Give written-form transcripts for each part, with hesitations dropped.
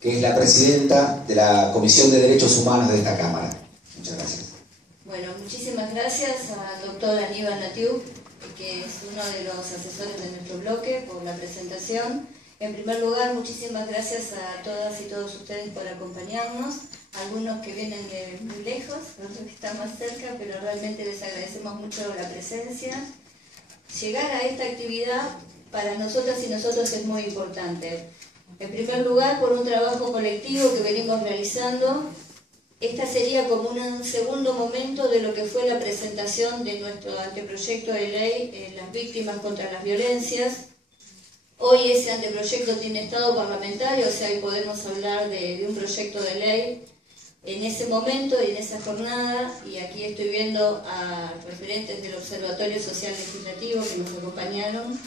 que es la presidenta de la Comisión de Derechos Humanos de esta Cámara. Muchas gracias. Bueno, muchísimas gracias al doctor Aníbal Natiuk, que es uno de los asesores de nuestro bloque, por la presentación. En primer lugar, muchísimas gracias a todas y todos ustedes por acompañarnos, algunos que vienen de muy lejos, otros que están más cerca, pero realmente les agradecemos mucho la presencia. Llegar a esta actividad para nosotras y nosotros es muy importante. En primer lugar, por un trabajo colectivo que venimos realizando. Esta sería como un segundo momento de lo que fue la presentación de nuestro anteproyecto de ley, las víctimas contra las violencias. Hoy ese anteproyecto tiene estado parlamentario, o sea, hoy podemos hablar de un proyecto de ley. En ese momento y en esa jornada, y aquí estoy viendo a referentes del Observatorio Social Legislativo que nos acompañaron,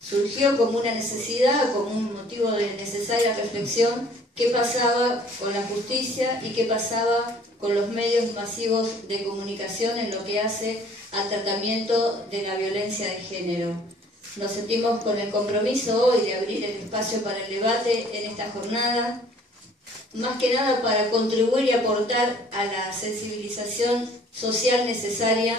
surgió como una necesidad, como un motivo de necesaria reflexión, qué pasaba con la justicia y qué pasaba con los medios masivos de comunicación en lo que hace al tratamiento de la violencia de género. Nos sentimos con el compromiso hoy de abrir el espacio para el debate en esta jornada, más que nada para contribuir y aportar a la sensibilización social necesaria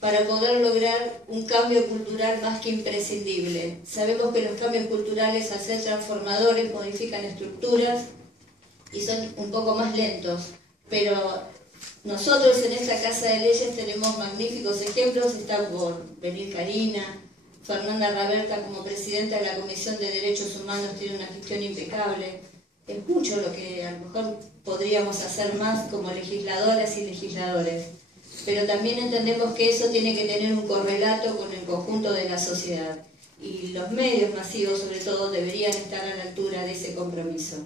para poder lograr un cambio cultural más que imprescindible. Sabemos que los cambios culturales, al ser transformadores, modifican estructuras y son un poco más lentos, pero nosotros en esta Casa de Leyes tenemos magníficos ejemplos. Está por venir Karina, Fernanda Raberta como presidenta de la Comisión de Derechos Humanos tiene una gestión impecable. Es mucho lo que a lo mejor podríamos hacer más como legisladoras y legisladores, pero también entendemos que eso tiene que tener un correlato con el conjunto de la sociedad, y los medios masivos sobre todo deberían estar a la altura de ese compromiso.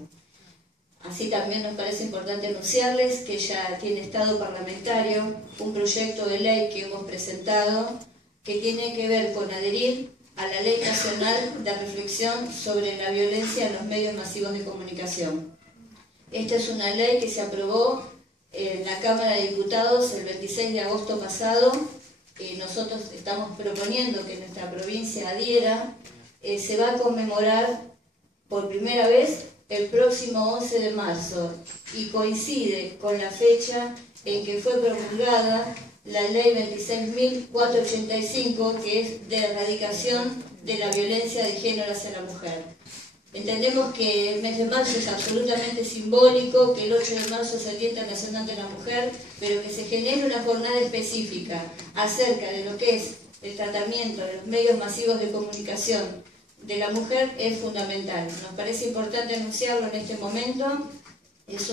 Así también nos parece importante anunciarles que ya tiene estado parlamentario un proyecto de ley que hemos presentado que tiene que ver con adherir a la Ley Nacional de Reflexión sobre la Violencia en los Medios Masivos de Comunicación. Esta es una ley que se aprobó en la Cámara de Diputados el 26 de agosto pasado. Nosotros estamos proponiendo que nuestra provincia adhiera. Se va a conmemorar por primera vez el próximo 11 de marzo y coincide con la fecha en que fue promulgada la ley 26.485, que es de erradicación de la violencia de género hacia la mujer. Entendemos que el mes de marzo es absolutamente simbólico, que el 8 de marzo es el Día Internacional de la Mujer, pero que se genere una jornada específica acerca de lo que es el tratamiento de los medios masivos de comunicación de la mujer es fundamental. Nos parece importante anunciarlo en este momento. Es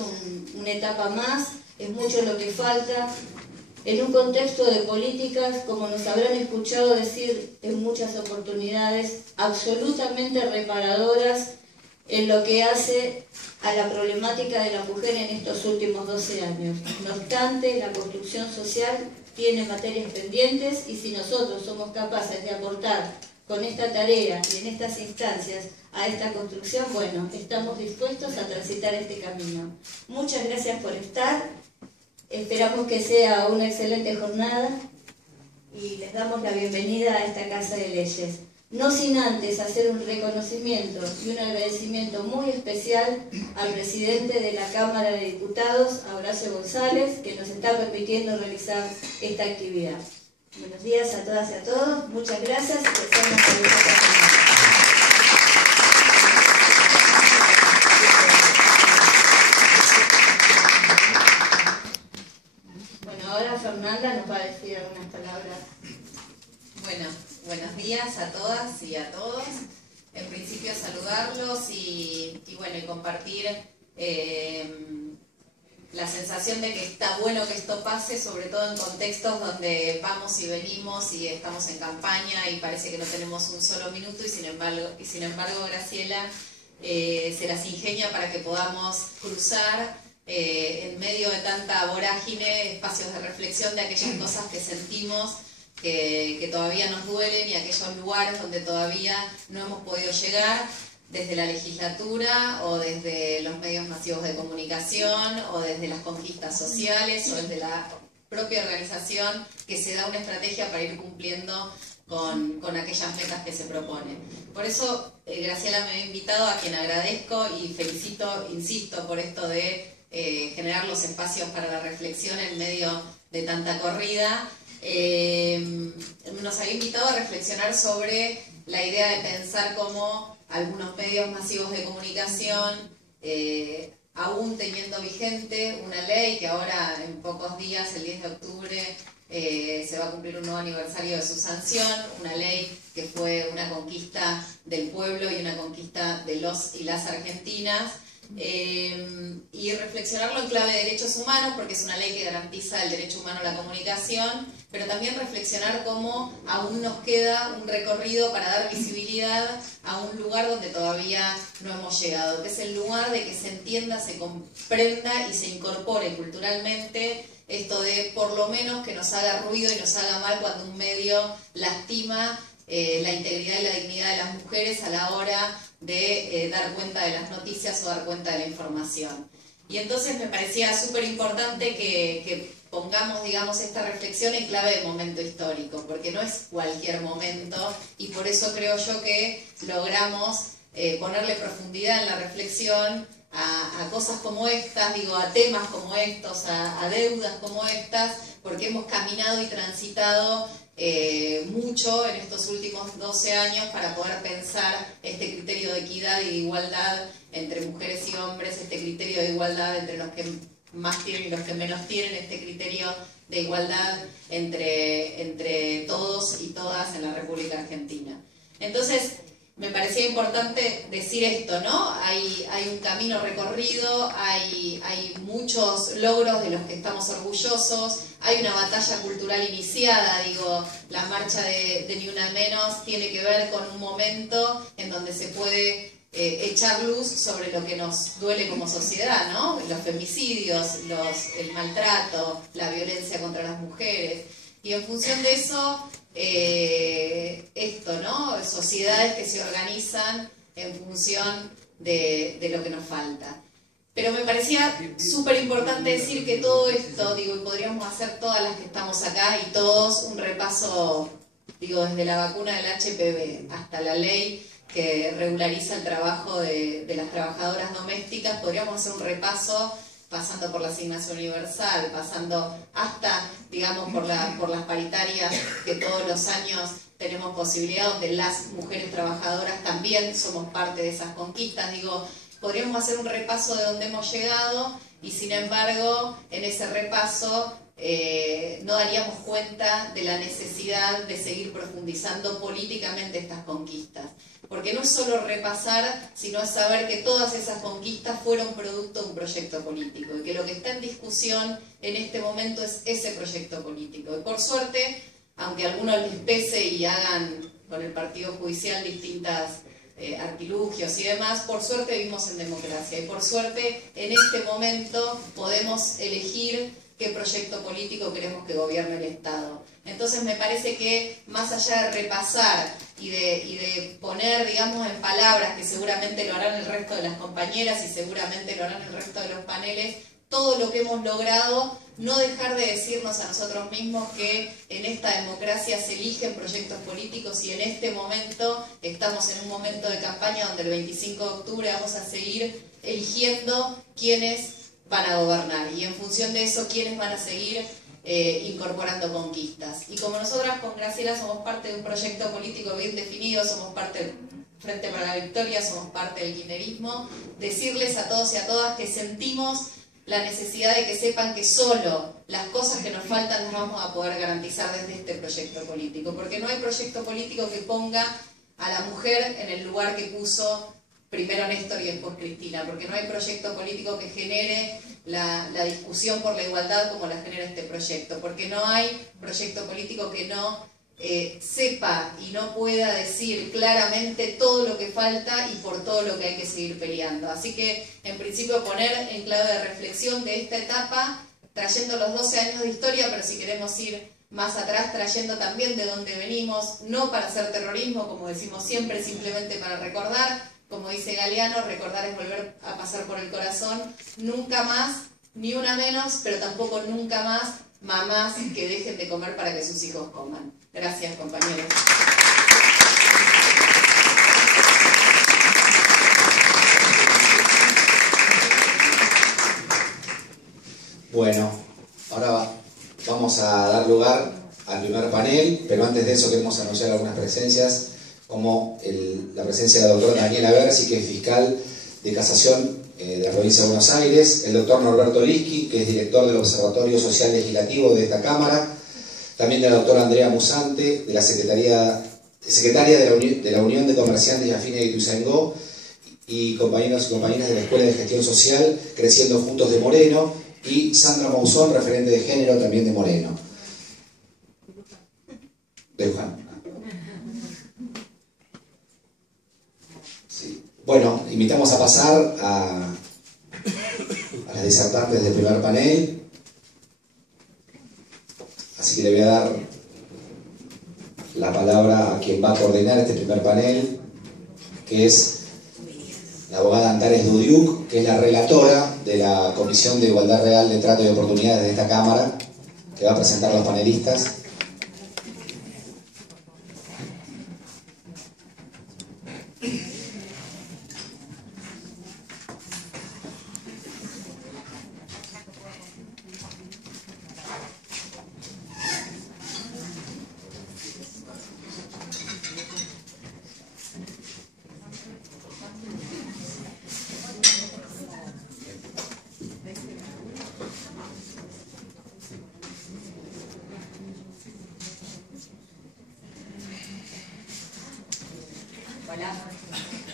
una etapa más, es mucho lo que falta. En un contexto de políticas, como nos habrán escuchado decir en muchas oportunidades, absolutamente reparadoras en lo que hace a la problemática de la mujer en estos últimos 12 años. No obstante, la construcción social tiene materias pendientes y si nosotros somos capaces de aportar con esta tarea y en estas instancias a esta construcción, bueno, estamos dispuestos a transitar este camino. Muchas gracias por estar. Esperamos que sea una excelente jornada y les damos la bienvenida a esta Casa de Leyes. No sin antes hacer un reconocimiento y un agradecimiento muy especial al presidente de la Cámara de Diputados, Horacio González, que nos está permitiendo realizar esta actividad. Buenos días a todas y a todos, muchas gracias y que sean una feliz oportunidad. Fernanda nos va a decir algunas palabras. Bueno, buenos días a todas y a todos. En principio saludarlos y compartir la sensación de que está bueno que esto pase, sobre todo en contextos donde vamos y venimos y estamos en campaña y parece que no tenemos un solo minuto y sin embargo Graciela se las ingenia para que podamos cruzar en medio de tanta vorágine, espacios de reflexión de aquellas cosas que sentimos que todavía nos duelen y aquellos lugares donde todavía no hemos podido llegar desde la legislatura o desde los medios masivos de comunicación o desde las conquistas sociales o desde la propia organización que se da una estrategia para ir cumpliendo con aquellas metas que se proponen. Por eso Graciela me ha invitado, a quien agradezco y felicito, insisto, por esto de generar los espacios para la reflexión en medio de tanta corrida. Nos había invitado a reflexionar sobre la idea de pensar cómo algunos medios masivos de comunicación, aún teniendo vigente una ley que ahora en pocos días, el 10 de octubre, se va a cumplir un nuevo aniversario de su sanción, una ley que fue una conquista del pueblo y una conquista de los y las argentinas, y reflexionarlo en clave de derechos humanos, porque es una ley que garantiza el derecho humano a la comunicación, pero también reflexionar cómo aún nos queda un recorrido para dar visibilidad a un lugar donde todavía no hemos llegado, que es el lugar de que se entienda, se comprenda y se incorpore culturalmente esto de por lo menos que nos haga ruido y nos haga mal cuando un medio lastima la integridad y la dignidad de las mujeres a la hora de dar cuenta de las noticias o dar cuenta de la información. Y entonces me parecía súper importante que pongamos, digamos, esta reflexión en clave de momento histórico, porque no es cualquier momento, y por eso creo yo que logramos ponerle profundidad en la reflexión a cosas como estas, digo, a temas como estos, a deudas como estas, porque hemos caminado y transitado mucho en estos últimos 12 años para poder pensar este criterio de equidad y de igualdad entre mujeres y hombres, este criterio de igualdad entre los que más tienen y los que menos tienen, este criterio de igualdad entre todos y todas en la República Argentina. Entonces, me parecía importante decir esto, ¿no? Hay un camino recorrido, hay muchos logros de los que estamos orgullosos, hay una batalla cultural iniciada, digo, la marcha de Ni Una Menos tiene que ver con un momento en donde se puede echar luz sobre lo que nos duele como sociedad, ¿no? Los femicidios, el maltrato, la violencia contra las mujeres. Y en función de eso, esto, ¿no? Sociedades que se organizan en función de lo que nos falta. Pero me parecía súper importante decir que todo esto, digo, y podríamos hacer todas las que estamos acá y todos un repaso, digo, desde la vacuna del HPV hasta la ley que regulariza el trabajo de las trabajadoras domésticas, podríamos hacer un repaso pasando por la asignación universal, pasando hasta, digamos, por las paritarias que todos los años tenemos posibilidad, donde las mujeres trabajadoras también somos parte de esas conquistas. Digo, podríamos hacer un repaso de dónde hemos llegado y sin embargo en ese repaso no daríamos cuenta de la necesidad de seguir profundizando políticamente estas conquistas. Porque no es solo repasar, sino es saber que todas esas conquistas fueron producto de un proyecto político y que lo que está en discusión en este momento es ese proyecto político. Y por suerte, aunque a algunos les pese y hagan con el Partido Judicial distintas artilugios y demás, por suerte vivimos en democracia y por suerte en este momento podemos elegir qué proyecto político queremos que gobierne el Estado. Entonces me parece que más allá de repasar y de poner, digamos, en palabras, que seguramente lo harán el resto de las compañeras y seguramente lo harán el resto de los paneles, todo lo que hemos logrado, no dejar de decirnos a nosotros mismos que en esta democracia se eligen proyectos políticos y en este momento estamos en un momento de campaña donde el 25 de octubre vamos a seguir eligiendo quiénes van a gobernar y en función de eso quiénes van a seguir incorporando conquistas. Y como nosotras con Graciela somos parte de un proyecto político bien definido, somos parte del Frente para la Victoria, somos parte del kirchnerismo, decirles a todos y a todas que sentimos la necesidad de que sepan que solo las cosas que nos faltan las vamos a poder garantizar desde este proyecto político, porque no hay proyecto político que ponga a la mujer en el lugar que puso primero Néstor y después Cristina, porque no hay proyecto político que genere la discusión por la igualdad como la genera este proyecto, porque no hay proyecto político que no sepa y no pueda decir claramente todo lo que falta y por todo lo que hay que seguir peleando. Así que, en principio, poner en clave de reflexión de esta etapa, trayendo los 12 años de historia, pero si queremos ir más atrás, trayendo también de dónde venimos, no para hacer terrorismo, como decimos siempre, simplemente para recordar. Como dice Galeano, recordar es volver a pasar por el corazón. Nunca más, ni una menos, pero tampoco nunca más mamás que dejen de comer para que sus hijos coman. Gracias, compañeros. Bueno, ahora vamos a dar lugar al primer panel, pero antes de eso queremos anunciar algunas presencias, como la presencia del doctor Daniela Bersi, que es fiscal de casación de la provincia de Buenos Aires, el doctor Norberto Liski, que es director del Observatorio Social Legislativo de esta Cámara, también de la doctora Andrea Musante, de la secretaria de la Unión de Comerciantes y Afines de Ituzaingó, y compañeros y compañeras de la Escuela de Gestión Social Creciendo Juntos de Moreno, y Sandra Mausón, referente de género también de Moreno. De Luján. Sí. Bueno, invitamos a pasar a las disertantes del primer panel. Así que le voy a dar la palabra a quien va a coordinar este primer panel, que es la abogada Antares Dudiuk, que es la relatora de la Comisión de Igualdad Real de Trato y Oportunidades de esta Cámara, que va a presentar a los panelistas. Hola.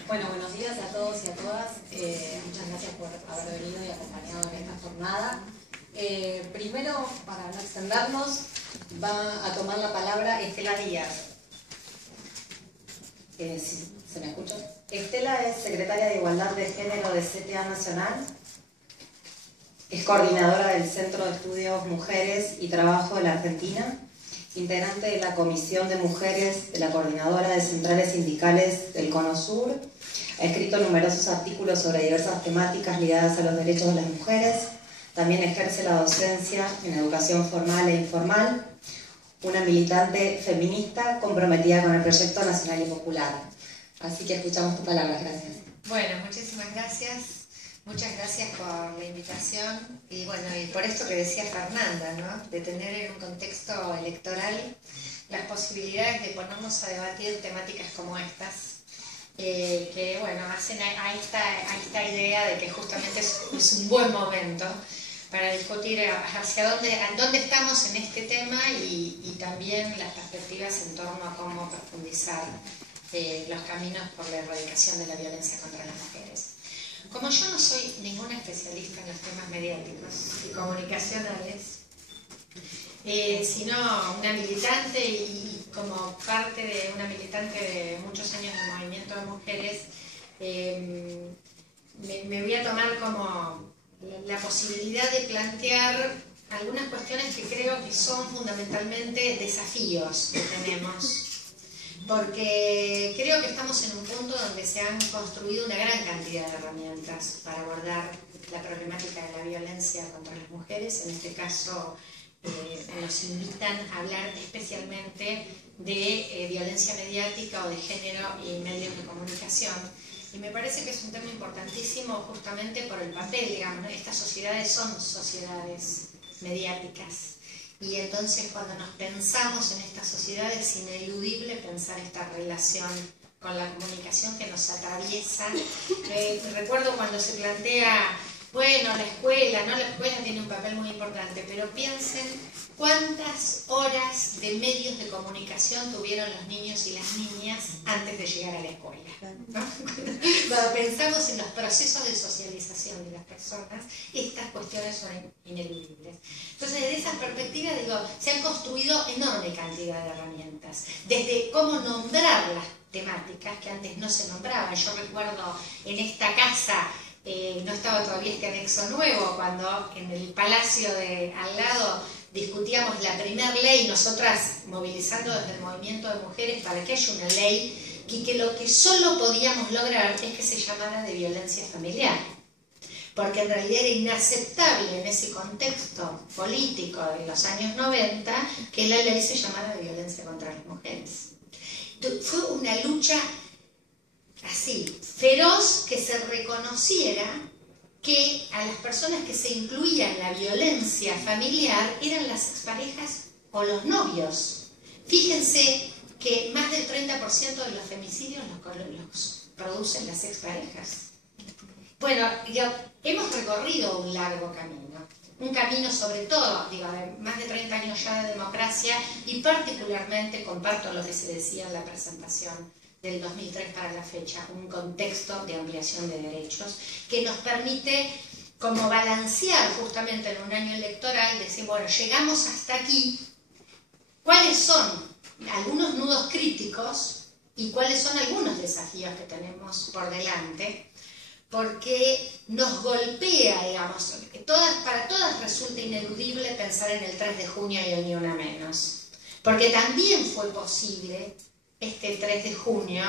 Bueno, buenos días a todos y a todas. Muchas gracias por haber venido y acompañado en esta jornada. Primero, para no extendernos, va a tomar la palabra Estela Díaz. ¿Se me escucha? Estela es secretaria de Igualdad de Género de CTA Nacional. Es coordinadora del Centro de Estudios Mujeres y Trabajo de la Argentina, integrante de la Comisión de Mujeres de la Coordinadora de Centrales Sindicales del Cono Sur. Ha escrito numerosos artículos sobre diversas temáticas ligadas a los derechos de las mujeres. También ejerce la docencia en educación formal e informal. Una militante feminista comprometida con el proyecto nacional y popular. Así que escuchamos tus palabras. Gracias. Bueno, muchísimas gracias. Muchas gracias por la invitación y bueno, y por esto que decía Fernanda, ¿no? De tener en un contexto electoral las posibilidades de ponernos a debatir temáticas como estas, que bueno, hacen a esta idea de que justamente es un buen momento para discutir hacia dónde estamos en este tema y también las perspectivas en torno a cómo profundizar los caminos por la erradicación de la violencia contra las mujeres. Como yo no soy ninguna especialista en los temas mediáticos y comunicacionales, sino una militante y como parte de una militante de muchos años del movimiento de mujeres, me voy a tomar como la posibilidad de plantear algunas cuestiones que creo que son fundamentalmente desafíos que tenemos. Porque creo que estamos en un punto donde se han construido una gran cantidad de herramientas para abordar la problemática de la violencia contra las mujeres. En este caso nos invitan a hablar especialmente de violencia mediática o de género y medios de comunicación. Y me parece que es un tema importantísimo justamente por el papel, digamos, ¿no? Estas sociedades son sociedades mediáticas. Y entonces cuando nos pensamos en esta sociedad es ineludible pensar esta relación con la comunicación que nos atraviesa. Recuerdo cuando se plantea, bueno, la escuela tiene un papel muy importante, pero piensen cuántas horas de medios de comunicación tuvieron los niños y las niñas antes de llegar a la escuela, ¿no? Cuando pensamos en los procesos de socialización de las personas, estas cuestiones son ineludibles. Entonces, desde esa perspectiva, digo, se han construido enorme cantidad de herramientas, desde cómo nombrar las temáticas que antes no se nombraban. Yo recuerdo en esta casa, no estaba todavía este anexo nuevo, cuando en el palacio de al lado discutíamos la primera ley, nosotras movilizando desde el movimiento de mujeres para que haya una ley y que lo que solo podíamos lograr es que se llamara de violencia familiar. porque en realidad era inaceptable en ese contexto político de los años 90 que la ley se llamara violencia contra las mujeres. Fue una lucha así, feroz, que se reconociera que a las personas que se incluían en la violencia familiar eran las exparejas o los novios. Fíjense que más del 30% de los femicidios los producen las exparejas. Bueno, hemos recorrido un largo camino, un camino sobre todo, digo, de más de 30 años ya de democracia, y particularmente comparto lo que se decía en la presentación del 2003 para la fecha, un contexto de ampliación de derechos que nos permite como balancear justamente en un año electoral, decir, bueno, llegamos hasta aquí, ¿cuáles son algunos nudos críticos y cuáles son algunos desafíos que tenemos por delante? Porque nos golpea, digamos, para todas resulta ineludible pensar en el 3 de junio y el Ni Una Menos. Porque también fue posible este 3 de junio,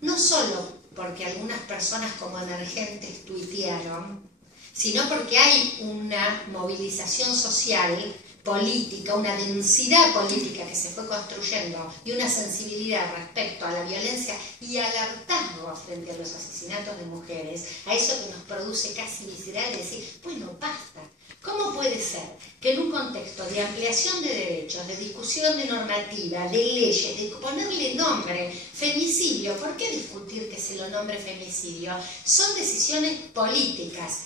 no solo porque algunas personas como emergentes tuitearon, sino porque hay una movilización social, política, una densidad política que se fue construyendo y una sensibilidad respecto a la violencia y al hartazgo frente a los asesinatos de mujeres, a eso que nos produce casi visceral de decir, bueno, basta. ¿Cómo puede ser que en un contexto de ampliación de derechos, de discusión de normativa, de leyes, de ponerle nombre, femicidio, ¿por qué discutir que se lo nombre femicidio? Son decisiones políticas.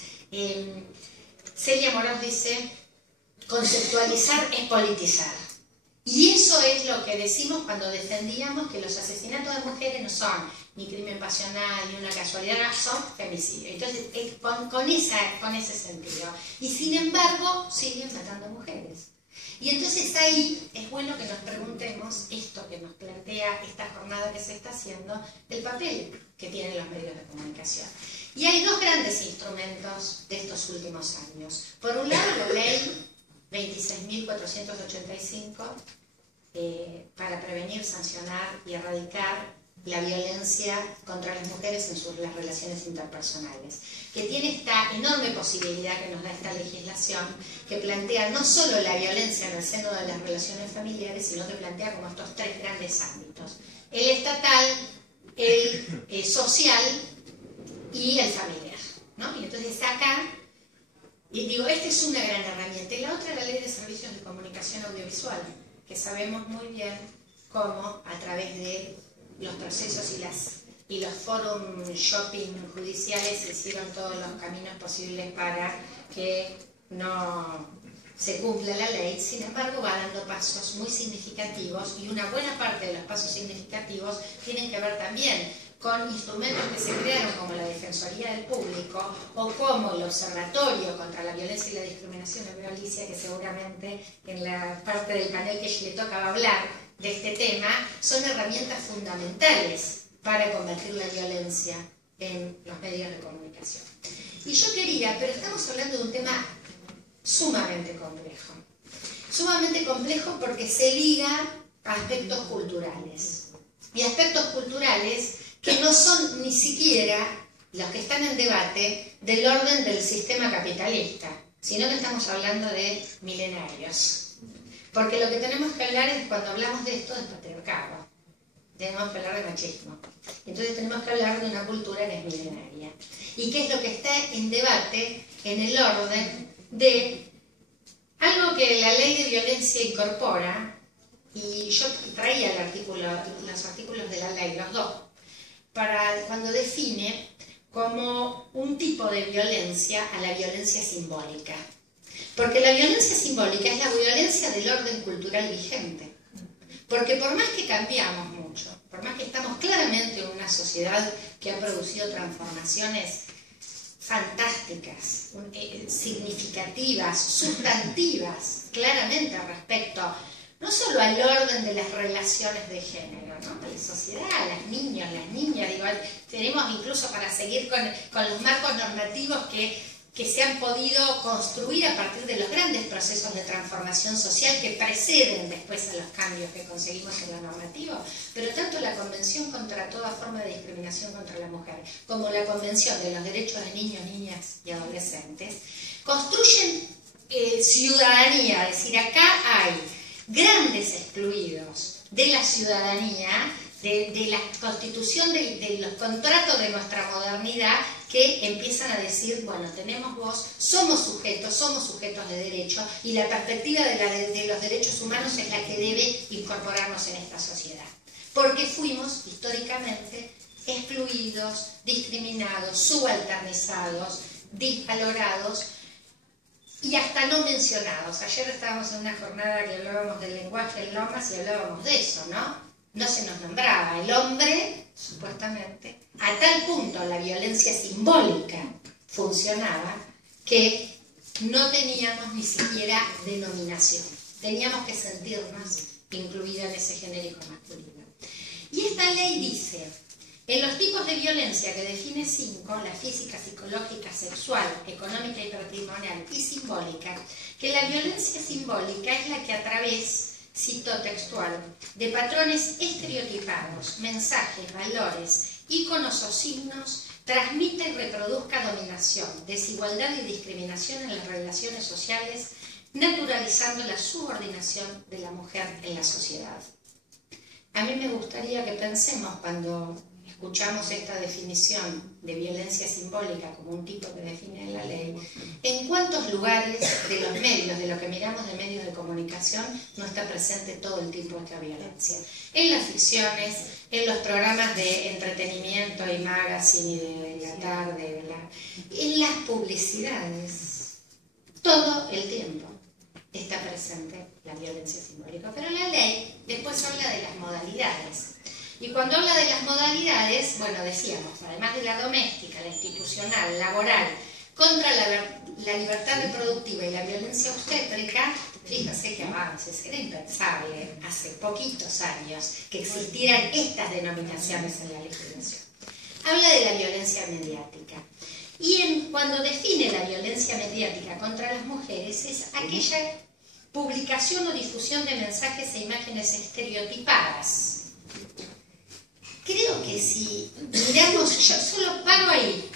Celia Morós dice, conceptualizar es politizar. Y eso es lo que decimos cuando defendíamos que los asesinatos de mujeres no son ni crimen pasional, ni una casualidad, son femicidio. Entonces, con ese sentido. Y sin embargo, siguen matando mujeres. Y entonces ahí es bueno que nos preguntemos esto que nos plantea esta jornada que se está haciendo, el papel que tienen los medios de comunicación. Y hay dos grandes instrumentos de estos últimos años. Por un lado, la ley 26.485 para prevenir, sancionar y erradicar la violencia contra las mujeres en las relaciones interpersonales, que tiene esta enorme posibilidad que nos da esta legislación, que plantea no solo la violencia en el seno de las relaciones familiares, sino que plantea como estos tres grandes ámbitos: el estatal, el social y el familiar, ¿no? Y entonces acá, y digo, esta es una gran herramienta. Y la otra es la Ley de Servicios de Comunicación Audiovisual, que sabemos muy bien cómo a través de los procesos y los forum shopping judiciales se hicieron todos los caminos posibles para que no se cumpla la ley. Sin embargo, va dando pasos muy significativos, y una buena parte de los pasos significativos tienen que ver también con instrumentos que se crearon como la Defensoría del Público o como el Observatorio contra la Violencia y la Discriminación. Veo a Alicia que seguramente en la parte del panel que le toca hablar de este tema, son herramientas fundamentales para combatir la violencia en los medios de comunicación. Y yo quería, pero estamos hablando de un tema sumamente complejo porque se liga a aspectos culturales, y aspectos culturales que no son ni siquiera los que están en debate del orden del sistema capitalista, sino que estamos hablando de milenarios. Porque lo que tenemos que hablar es, cuando hablamos de esto, de patriarcado, tenemos que hablar de machismo. Entonces tenemos que hablar de una cultura que es milenaria. ¿Y qué es lo que está en debate en el orden de algo que la ley de violencia incorpora? Y yo traía los artículos de la ley, los dos, para cuando define como un tipo de violencia a la violencia simbólica. Porque la violencia simbólica es la violencia del orden cultural vigente. Porque por más que cambiamos mucho, por más que estamos claramente en una sociedad que ha producido transformaciones fantásticas, significativas, sustantivas, claramente respecto no solo al orden de las relaciones de género, ¿no? De la sociedad, las niñas, digo, tenemos incluso para seguir con los marcos normativos que se han podido construir a partir de los grandes procesos de transformación social que preceden después a los cambios que conseguimos en la normativa, pero tanto la Convención contra toda forma de discriminación contra la mujer como la Convención de los Derechos de Niños, Niñas y Adolescentes construyen ciudadanía, es decir, acá hay grandes excluidos de la ciudadanía, de la constitución de los contratos de nuestra modernidad, que empiezan a decir, bueno, tenemos voz, somos sujetos de derecho, y la perspectiva de los derechos humanos es la que debe incorporarnos en esta sociedad. Porque fuimos históricamente excluidos, discriminados, subalternizados, disvalorados y hasta no mencionados. Ayer estábamos en una jornada que hablábamos del lenguaje en Lomas y hablábamos de eso, ¿no? No se nos nombraba el hombre, supuestamente, a tal punto la violencia simbólica funcionaba que no teníamos ni siquiera denominación. Teníamos que sentirnos incluidos en ese genérico masculino. Y esta ley dice, en los tipos de violencia que define 5, la física, psicológica, sexual, económica y patrimonial y simbólica, que la violencia simbólica es la que a través, cito textual, de patrones estereotipados, mensajes, valores, íconos o signos, transmite y reproduzca dominación, desigualdad y discriminación en las relaciones sociales, naturalizando la subordinación de la mujer en la sociedad. A mí me gustaría que pensemos, cuando escuchamos esta definición de violencia simbólica como un tipo que define la ley, en cuántos lugares de los medios, de lo que miramos de medios de comunicación, no está presente todo el tiempo esta violencia. En las ficciones, en los programas de entretenimiento y magazine y de la tarde, en las publicidades, todo el tiempo está presente la violencia simbólica. Pero la ley después habla de las modalidades. Y cuando habla de las modalidades, bueno, decíamos, además de la doméstica, la institucional, laboral, contra la libertad reproductiva y la violencia obstétrica, fíjense que avances, era impensable hace poquitos años que existieran estas denominaciones en la legislación. Habla de la violencia mediática. Y cuando define la violencia mediática contra las mujeres, es aquella publicación o difusión de mensajes e imágenes estereotipadas. Creo que si miramos, yo solo paro ahí,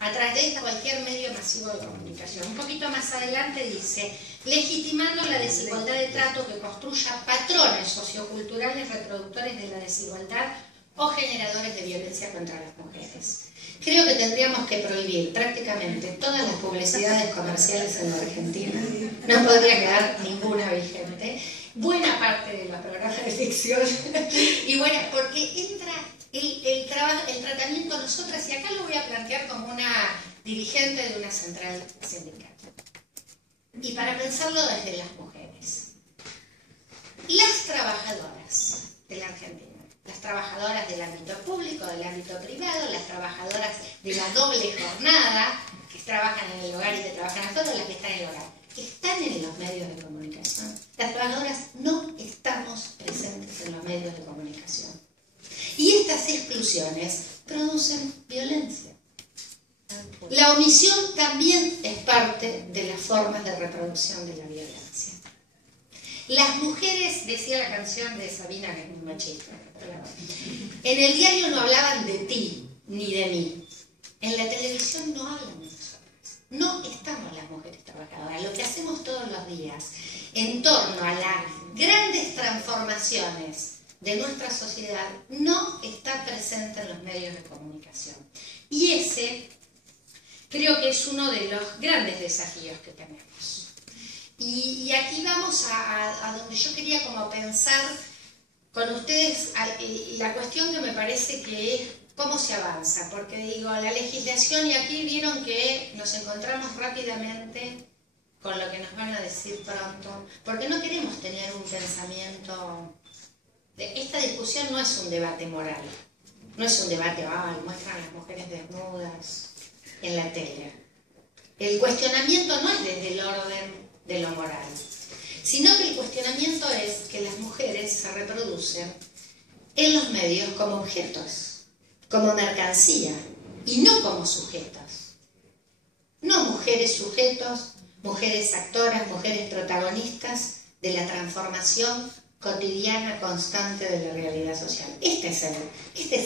a través de cualquier medio masivo de comunicación. Un poquito más adelante dice, legitimando la desigualdad de trato que construya patrones socioculturales reproductores de la desigualdad o generadores de violencia contra las mujeres. Creo que tendríamos que prohibir prácticamente todas las publicidades comerciales en la Argentina. No podría quedar ninguna vigente. Buena parte de los programas de ficción y buena, porque entra el tratamiento nosotras, y acá lo voy a plantear como una dirigente de una central sindical. Y para pensarlo desde las mujeres. Las trabajadoras de la Argentina, las trabajadoras del ámbito público, del ámbito privado, las trabajadoras de la doble jornada, que trabajan en el hogar y que trabajan afuera, las que están en el hogar, están en los medios de comunicación. Las trabajadoras no estamos presentes en los medios de comunicación. Y estas exclusiones producen violencia. La omisión también es parte de las formas de reproducción de la violencia. Las mujeres, decía la canción de Sabina, que es muy machista, en el diario no hablaban de ti ni de mí. En la televisión no hablan de nosotros. No estamos las mujeres trabajadoras. Lo que hacemos todos los días en torno a las grandes transformaciones de nuestra sociedad no está presente en los medios de comunicación. Y ese creo que es uno de los grandes desafíos que tenemos. Y aquí vamos a donde yo quería como pensar con ustedes la cuestión que me parece que es cómo se avanza, porque digo, la legislación, y aquí vieron que nos encontramos rápidamente con lo que nos van a decir pronto, porque no queremos tener un pensamiento. Esta discusión no es un debate moral, no es un debate, ay, muestran las mujeres desnudas en la tele. El cuestionamiento no es desde el orden de lo moral, sino que el cuestionamiento es que las mujeres se reproducen en los medios como objetos, como mercancía, y no como sujetos. No mujeres sujetos, mujeres actoras, mujeres protagonistas de la transformación cotidiana constante de la realidad social. Este es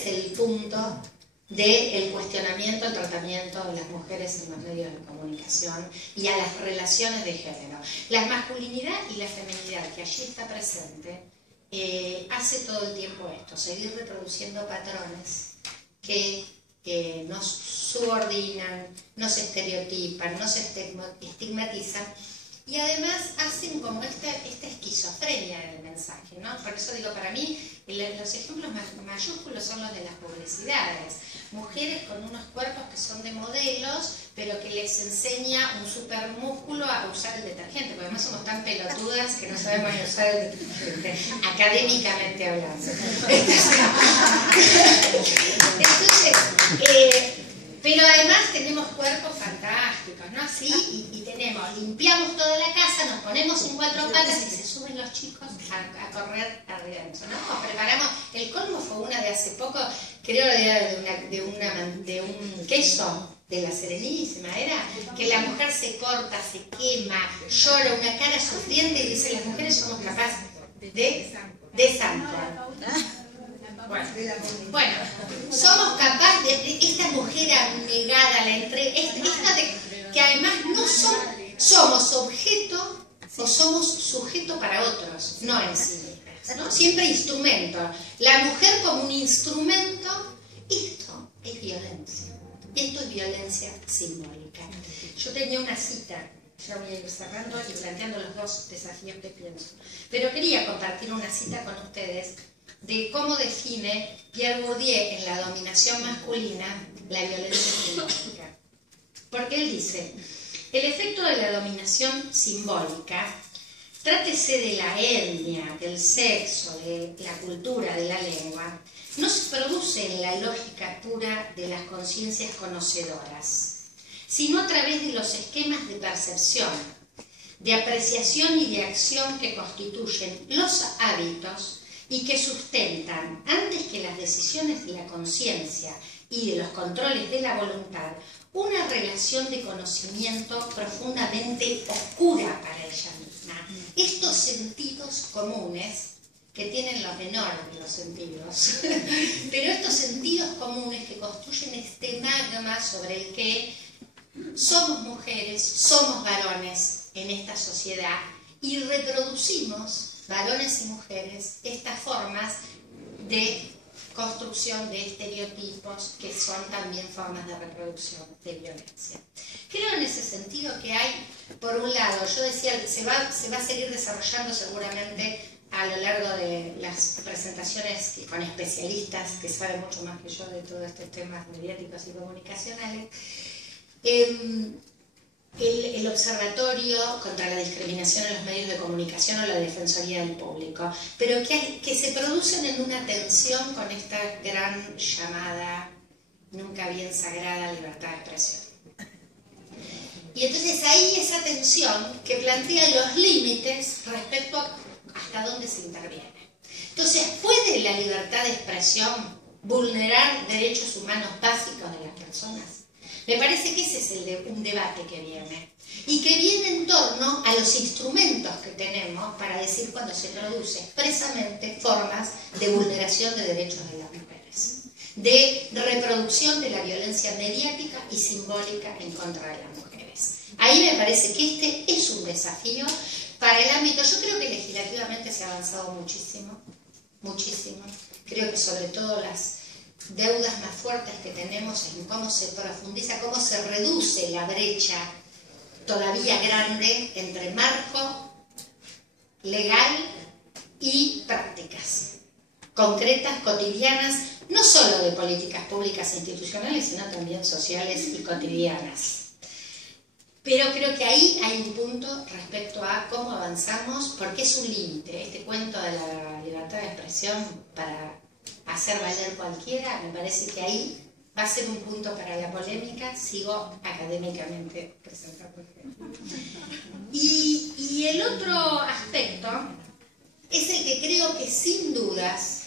el punto del cuestionamiento al tratamiento de las mujeres en los medios de comunicación y a las relaciones de género. La masculinidad y la feminidad que allí está presente hace todo el tiempo esto, seguir reproduciendo patrones que nos subordinan, nos estereotipan, nos estigmatizan y además hacen como esta esquizofrenia en el mensaje, ¿no? Por eso digo, para mí los ejemplos mayúsculos son los de las publicidades. Mujeres con unos cuerpos que son de modelos, pero que les enseña un super músculo a usar el detergente, porque además somos tan pelotudas que no sabemos ni usar el detergente, académicamente hablando. Entonces, pero además tenemos cuerpos fantásticos, ¿no? Así, y limpiamos toda la casa, nos ponemos en cuatro patas y se suben los chicos a correr adentro, ¿no? Preparamos, el colmo fue una de hace poco, creo de un queso de la Serenísima, era que la mujer se corta, se quema, llora, una cara sufriente y dice, las mujeres somos capaces de santo. Bueno, somos capaces de esta mujer abnegada, la entrega, que además no somos objeto o somos sujeto para otros, no en sí mismas, ¿no? Siempre instrumento. La mujer como un instrumento, esto es violencia. Esto es violencia simbólica. Yo tenía una cita, ya voy a ir cerrando y planteando los dos desafíos que pienso, pero quería compartir una cita con ustedes de cómo define Pierre Bourdieu en La dominación masculina la violencia simbólica. Porque él dice, el efecto de la dominación simbólica, trátese de la etnia, del sexo, de la cultura, de la lengua, no se produce en la lógica pura de las conciencias conocedoras, sino a través de los esquemas de percepción, de apreciación y de acción que constituyen los hábitos y que sustentan, antes que las decisiones de la conciencia y de los controles de la voluntad, una relación de conocimiento profundamente oscura para ella misma. Estos sentidos comunes, que tienen los menores de los sentidos, pero estos sentidos comunes que construyen este magma sobre el que somos mujeres, somos varones en esta sociedad y reproducimos, varones y mujeres, estas formas de construcción de estereotipos que son también formas de reproducción de violencia. Creo en ese sentido que hay, por un lado, yo decía, se va a seguir desarrollando seguramente a lo largo de las presentaciones con especialistas que saben mucho más que yo de todos estos temas mediáticos y comunicacionales, el Observatorio contra la Discriminación en los Medios de Comunicación o la Defensoría del Público, pero que se producen en una tensión con esta gran llamada, nunca bien sagrada, libertad de expresión. Y entonces ahí esa tensión que plantea los límites respecto a hasta dónde se interviene. Entonces, ¿puede la libertad de expresión vulnerar derechos humanos básicos de las personas? Me parece que ese es un debate que viene. Y que viene en torno a los instrumentos que tenemos para decir cuando se produce expresamente formas de vulneración de derechos de las mujeres, de reproducción de la violencia mediática y simbólica en contra de las mujeres. Ahí me parece que este es un desafío para el ámbito. Yo creo que legislativamente se ha avanzado muchísimo, muchísimo. Creo que sobre todo las deudas más fuertes que tenemos en cómo se profundiza, cómo se reduce la brecha todavía grande entre marco legal y prácticas concretas, cotidianas, no solo de políticas públicas e institucionales, sino también sociales y cotidianas. Pero creo que ahí hay un punto respecto a cómo avanzamos, porque es un límite. Este cuento de la libertad de expresión para hacer valer cualquiera, me parece que ahí va a ser un punto para la polémica. Sigo académicamente presentando. Y el otro aspecto es el que creo que sin dudas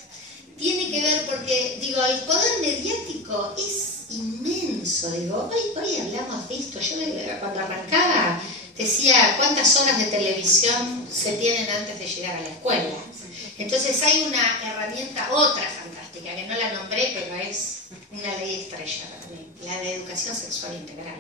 tiene que ver, porque digo, el poder mediático es inmenso. Digo, hoy hablamos de esto. Yo cuando arrancaba decía cuántas horas de televisión se tienen antes de llegar a la escuela. Entonces hay una herramienta, otra fantástica, que no la nombré, pero es una ley estrella para mí, la de educación sexual integral,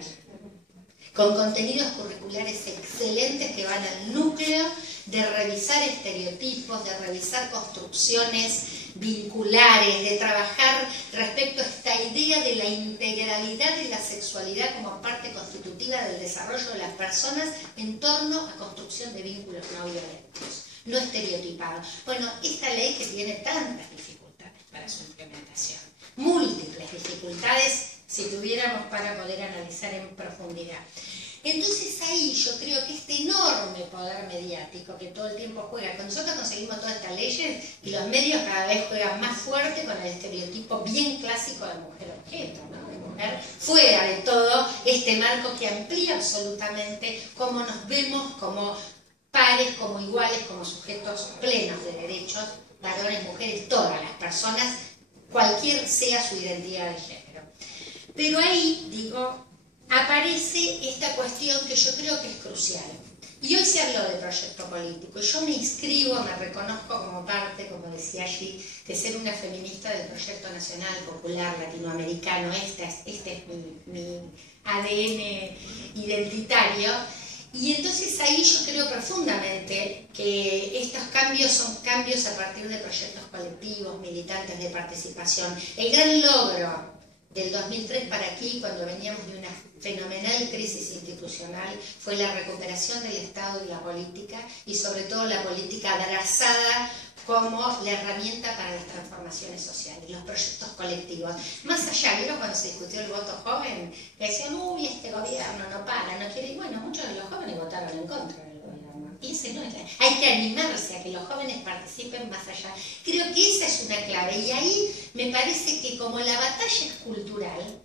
con contenidos curriculares excelentes que van al núcleo de revisar estereotipos, de revisar construcciones vinculares, de trabajar respecto a esta idea de la integralidad de la sexualidad como parte constitutiva del desarrollo de las personas en torno a construcción de vínculos no violentos, no estereotipados. Bueno, esta ley que tiene tantas dificultades para su implementación, múltiples dificultades si tuviéramos para poder analizar en profundidad. Entonces ahí yo creo que este enorme poder mediático que todo el tiempo juega, cuando nosotros conseguimos todas estas leyes y los medios cada vez juegan más fuerte con el estereotipo bien clásico de mujer objeto, ¿no? De mujer fuera de todo este marco que amplía absolutamente cómo nos vemos como pares, como iguales, como sujetos plenos de derechos, varones, mujeres, todas las personas, cualquier sea su identidad de género. Pero ahí, digo, aparece esta cuestión que yo creo que es crucial. Y hoy se habló de proyecto político. Yo me inscribo, me reconozco como parte, como decía allí, de ser una feminista del proyecto nacional, popular, latinoamericano. Este es mi ADN identitario. Y entonces ahí yo creo profundamente que estos cambios son cambios a partir de proyectos colectivos, militantes, de participación. El gran logro del 2003 para aquí, cuando veníamos de una fenomenal crisis institucional, fue la recuperación del Estado y la política, y sobre todo la política abrazada como la herramienta para las transformaciones sociales, los proyectos colectivos. Más allá, ¿vieron cuando se discutió el voto joven? Que decían, uy, este gobierno no para, no quiere, y bueno, muchos de los jóvenes votaron en contra del gobierno. Y ese no es hay que animarse a que los jóvenes participen más allá. Creo que esa es una clave, y ahí me parece que como la batalla es cultural,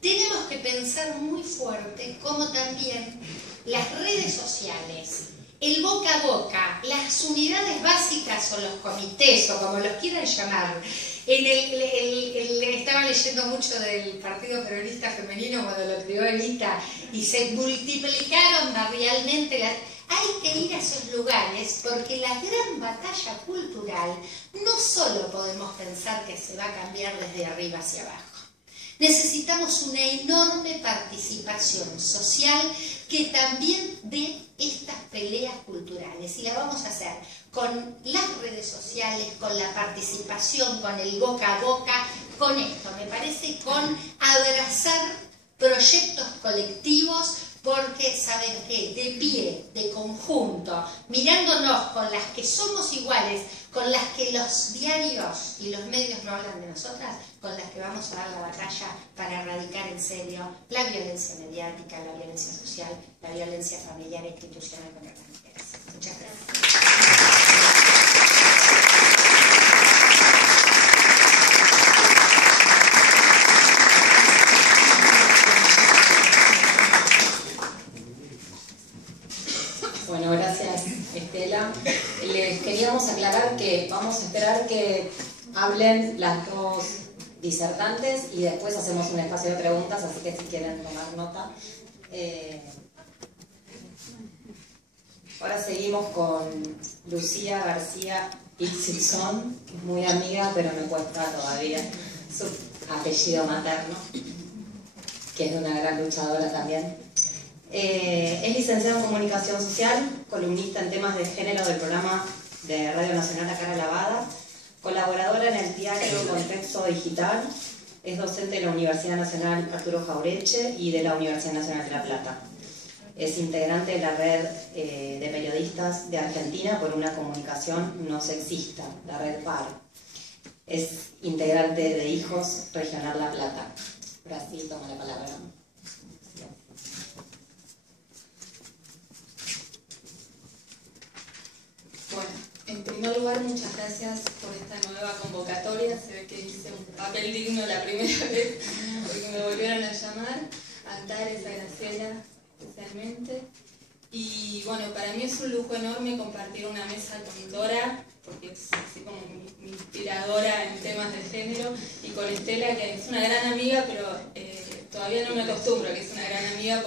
tenemos que pensar muy fuerte cómo también las redes sociales, el boca a boca, las unidades básicas o los comités o como los quieran llamar. Estaba leyendo mucho del Partido Peronista Femenino cuando lo creó Evita y se multiplicaron realmente las... Hay que ir a esos lugares porque la gran batalla cultural no solo podemos pensar que se va a cambiar desde arriba hacia abajo. Necesitamos una enorme participación social que también dé estas peleas culturales, y la vamos a hacer con las redes sociales, con la participación, con el boca a boca, con esto, me parece, con abrazar proyectos colectivos, porque, ¿saben qué? De pie, de conjunto, mirándonos con las que somos iguales, con las que los diarios y los medios no hablan de nosotras, con las que vamos a dar la batalla para erradicar en serio la violencia mediática, la violencia social, la violencia familiar e institucional contra las mujeres. Muchas gracias. Bueno, gracias Estela. Les queríamos aclarar que vamos a esperar que hablen las dos disertantes y después hacemos un espacio de preguntas, así que si quieren tomar nota. Ahora seguimos con Lucía García Itzilson, que es muy amiga, pero me cuesta todavía su apellido materno, que es de una gran luchadora también. Es licenciada en Comunicación Social, columnista en temas de género del programa de Radio Nacional La Cara Lavada, colaboradora en el diario Contexto Digital, es docente de la Universidad Nacional Arturo Jauretche y de la Universidad Nacional de La Plata. Es integrante de la red de periodistas de Argentina por una comunicación no sexista, la red PAR. Es integrante de Hijos Regional La Plata. Ahora sí, toma la palabra. Bueno, en primer lugar, muchas gracias por esta nueva convocatoria. Se ve que hice un papel digno la primera vez, porque me volvieron a llamar. A Antares, a Graciela especialmente. Y bueno, para mí es un lujo enorme compartir una mesa con Dora, porque es así como mi inspiradora en temas de género, y con Estela, que es una gran amiga, pero todavía no me acostumbro a que es una gran amiga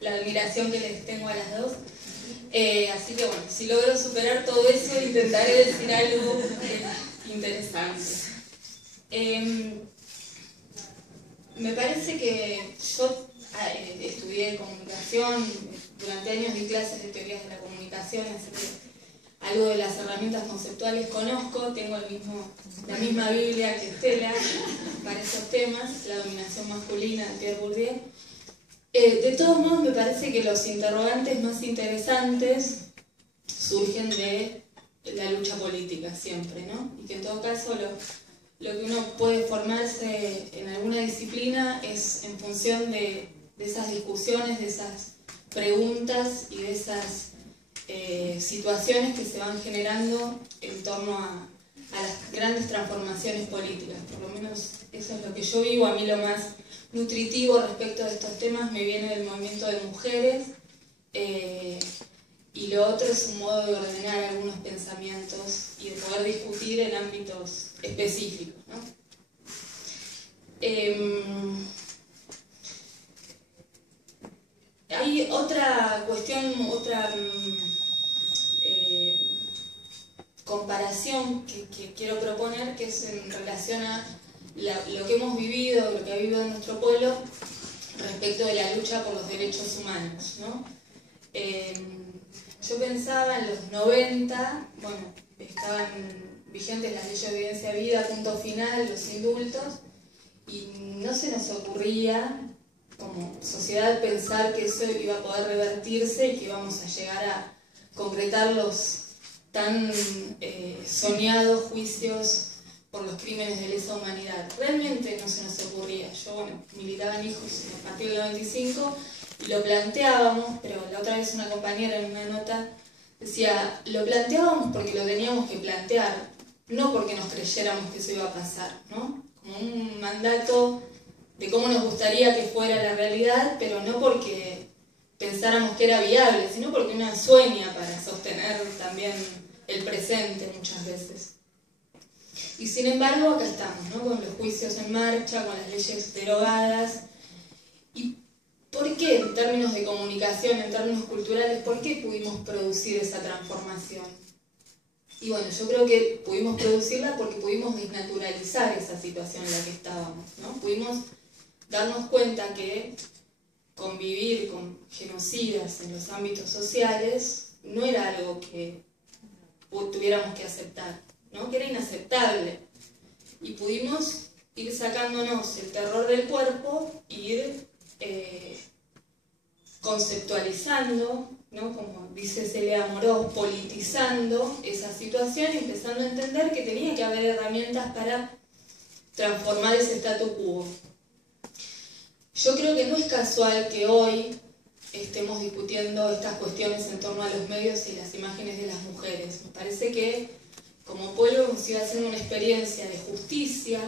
la admiración que les tengo a las dos. Así que bueno, si logro superar todo eso, intentaré decir algo interesante. Me parece que yo estudié comunicación, durante años di clases de teorías de la comunicación, así que algo de las herramientas conceptuales conozco, tengo la misma Biblia que Estela para esos temas, la dominación masculina de Pierre Bourdieu. De todos modos, me parece que los interrogantes más interesantes surgen de la lucha política siempre, ¿no? Y que en todo caso lo que uno puede formarse en alguna disciplina es en función de esas discusiones, de esas preguntas y de esas situaciones que se van generando en torno a las grandes transformaciones políticas. Por lo menos eso es lo que yo vivo. A mí lo más nutritivo respecto de estos temas me viene del movimiento de mujeres, y lo otro es un modo de ordenar algunos pensamientos y de poder discutir en ámbitos específicos, ¿no? Hay otra cuestión, otra comparación que quiero proponer, que es en relación a lo que hemos vivido, lo que ha vivido nuestro pueblo respecto de la lucha por los derechos humanos, ¿no? Yo pensaba en los 90, bueno, estaban vigentes las leyes de evidencia de vida, punto final, los indultos, y no se nos ocurría como sociedad pensar que eso iba a poder revertirse y que íbamos a llegar a concretar los tan soñados juicios por los crímenes de lesa humanidad. Realmente no se nos ocurría. Yo, bueno, militaba en Hijos a partir del 95 y lo planteábamos, pero la otra vez una compañera en una nota decía, lo planteábamos porque lo teníamos que plantear, no porque nos creyéramos que eso iba a pasar, ¿no? Como un mandato de cómo nos gustaría que fuera la realidad, pero no porque pensáramos que era viable, sino porque uno sueña para sostener también el presente muchas veces. Y sin embargo acá estamos, ¿no? Con los juicios en marcha, con las leyes derogadas. ¿Y por qué, en términos de comunicación, en términos culturales, por qué pudimos producir esa transformación? Y bueno, yo creo que pudimos producirla porque pudimos desnaturalizar esa situación en la que estábamos, ¿no? Pudimos darnos cuenta que convivir con genocidas en los ámbitos sociales no era algo que tuviéramos que aceptar, ¿no? Que era inaceptable. Y pudimos ir sacándonos el terror del cuerpo, ir conceptualizando, ¿no? Como dice Celia Morós, politizando esa situación y empezando a entender que tenía que haber herramientas para transformar ese statu quo. Yo creo que no es casual que hoy estemos discutiendo estas cuestiones en torno a los medios y las imágenes de las mujeres. Me parece que como pueblo hemos ido haciendo una experiencia de justicia,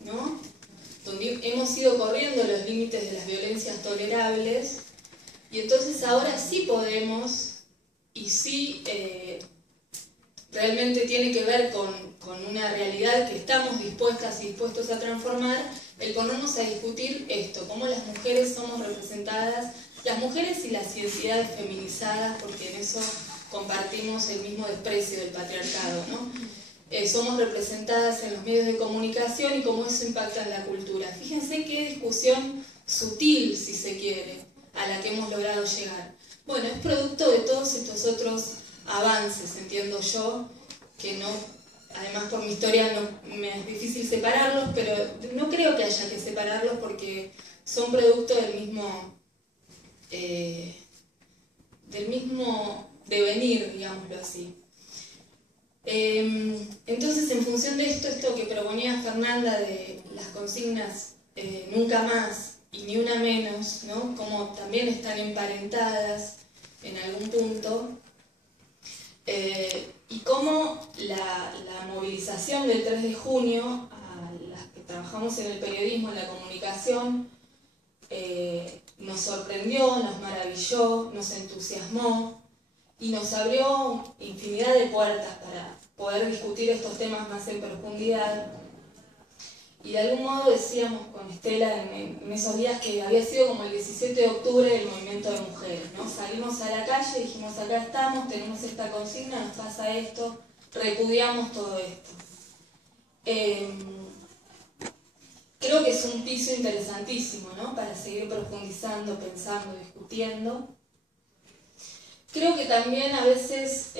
¿no? Donde hemos ido corriendo los límites de las violencias tolerables, y entonces ahora sí podemos, y sí realmente tiene que ver con una realidad que estamos dispuestas y dispuestos a transformar, el ponernos a discutir esto, cómo las mujeres somos representadas, las mujeres y las identidades feminizadas, porque en eso compartimos el mismo desprecio del patriarcado, ¿no? Somos representadas en los medios de comunicación y cómo eso impacta en la cultura. Fíjense qué discusión sutil, si se quiere, a la que hemos logrado llegar. Bueno, es producto de todos estos otros avances, entiendo yo, que no, además por mi historia no, me es difícil separarlos, pero no creo que haya que separarlos porque son producto del mismo devenir, digámoslo así. Entonces, en función de esto que proponía Fernanda de las consignas nunca más y ni una menos, ¿no? Como también están emparentadas en algún punto, y cómo la movilización del 3 de junio, a las que trabajamos en el periodismo, en la comunicación, nos sorprendió, nos maravilló, nos entusiasmó y nos abrió infinidad de puertas para poder discutir estos temas más en profundidad. Y de algún modo decíamos con Estela en esos días que había sido como el 17 de octubre del movimiento de mujeres, ¿no? Salimos a la calle, dijimos acá estamos, tenemos esta consigna, nos pasa esto, repudiamos todo esto. Creo que es un piso interesantísimo, ¿no? Para seguir profundizando, pensando, discutiendo. Creo que también a veces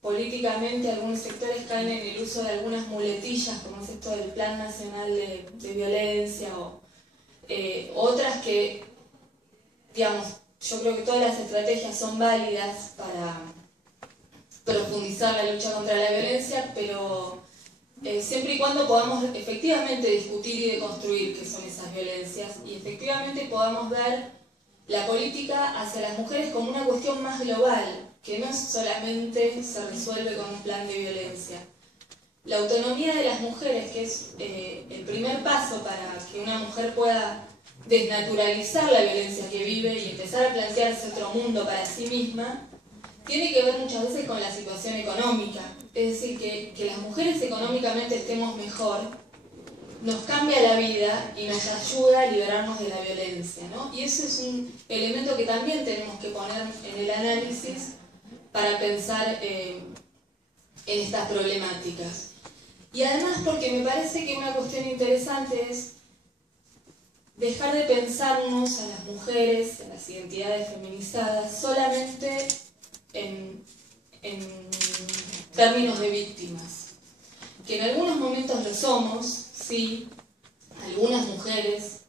políticamente algunos sectores caen en el uso de algunas muletillas, como es esto del Plan Nacional de Violencia, o otras que, digamos, yo creo que todas las estrategias son válidas para profundizar la lucha contra la violencia, pero siempre y cuando podamos efectivamente discutir y deconstruir qué son esas violencias, y efectivamente podamos ver la política hacia las mujeres como una cuestión más global, que no solamente se resuelve con un plan de violencia. La autonomía de las mujeres, que es el primer paso para que una mujer pueda desnaturalizar la violencia que vive y empezar a plantearse otro mundo para sí misma, tiene que ver muchas veces con la situación económica. Es decir, que las mujeres económicamente estemos mejor, nos cambia la vida y nos ayuda a liberarnos de la violencia, ¿no? Y eso es un elemento que también tenemos que poner en el análisis para pensar en estas problemáticas. Y además porque me parece que una cuestión interesante es dejar de pensarnos a las mujeres, a las identidades feminizadas, solamente en términos de víctimas. Que en algunos momentos lo somos, sí, algunas mujeres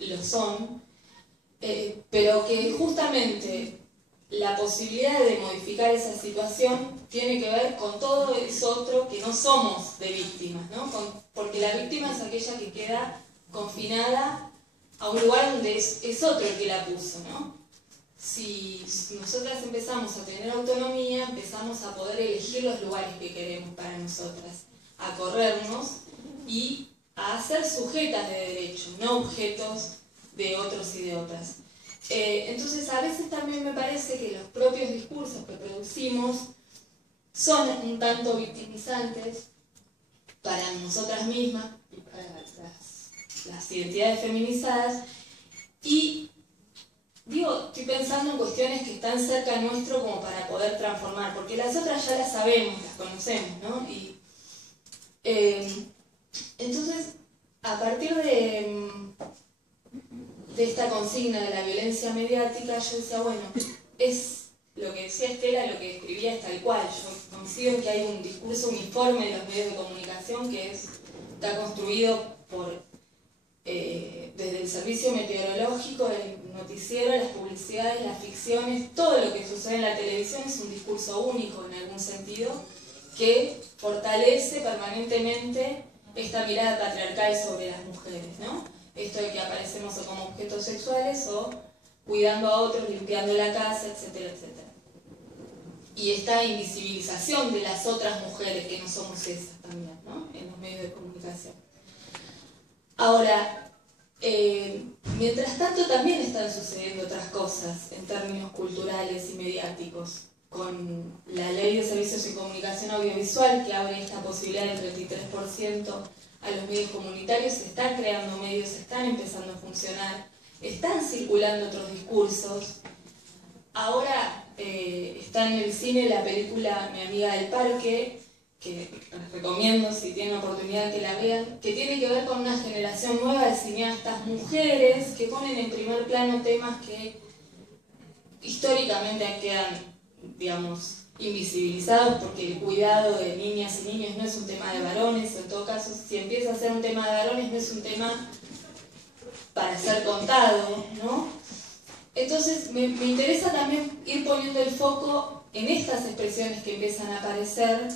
lo son, pero que justamente la posibilidad de modificar esa situación tiene que ver con todo eso otro que no somos de víctimas, ¿no? Porque la víctima es aquella que queda confinada a un lugar donde es otro el que la puso, ¿no? Si nosotras empezamos a tener autonomía, empezamos a poder elegir los lugares que queremos para nosotras, a corrernos y a ser sujetas de derecho, no objetos de otros y de otras. Entonces a veces también me parece que los propios discursos que producimos son un tanto victimizantes para nosotras mismas y para las identidades feminizadas, y digo, estoy pensando en cuestiones que están cerca nuestro como para poder transformar, porque las otras ya las sabemos, las conocemos, ¿no? Y entonces, a partir de esta consigna de la violencia mediática, yo decía, bueno, es lo que decía Estela, lo que escribía es tal cual. Yo coincido en que hay un discurso uniforme en los medios de comunicación que está construido desde el servicio meteorológico, el noticiero, las publicidades, las ficciones, todo lo que sucede en la televisión es un discurso único en algún sentido que fortalece permanentemente esta mirada patriarcal sobre las mujeres, ¿no? Esto de que aparecemos o como objetos sexuales o cuidando a otros, limpiando la casa, etcétera, etcétera. Y esta invisibilización de las otras mujeres que no somos esas también, ¿no? En los medios de comunicación. Ahora, mientras tanto también están sucediendo otras cosas en términos culturales y mediáticos, con la Ley de Servicios de Comunicación Audiovisual que abre esta posibilidad del 33% a los medios comunitarios. Se están creando medios, se están empezando a funcionar, están circulando otros discursos. Ahora está en el cine la película Mi amiga del parque, que les recomiendo si tienen oportunidad que la vean, que tiene que ver con una generación nueva de cineastas mujeres que ponen en primer plano temas que históricamente quedan, digamos, invisibilizados, porque el cuidado de niñas y niños no es un tema de varones, o en todo caso, si empieza a ser un tema de varones, no es un tema para ser contado, ¿no? Entonces, me interesa también ir poniendo el foco en estas expresiones que empiezan a aparecer.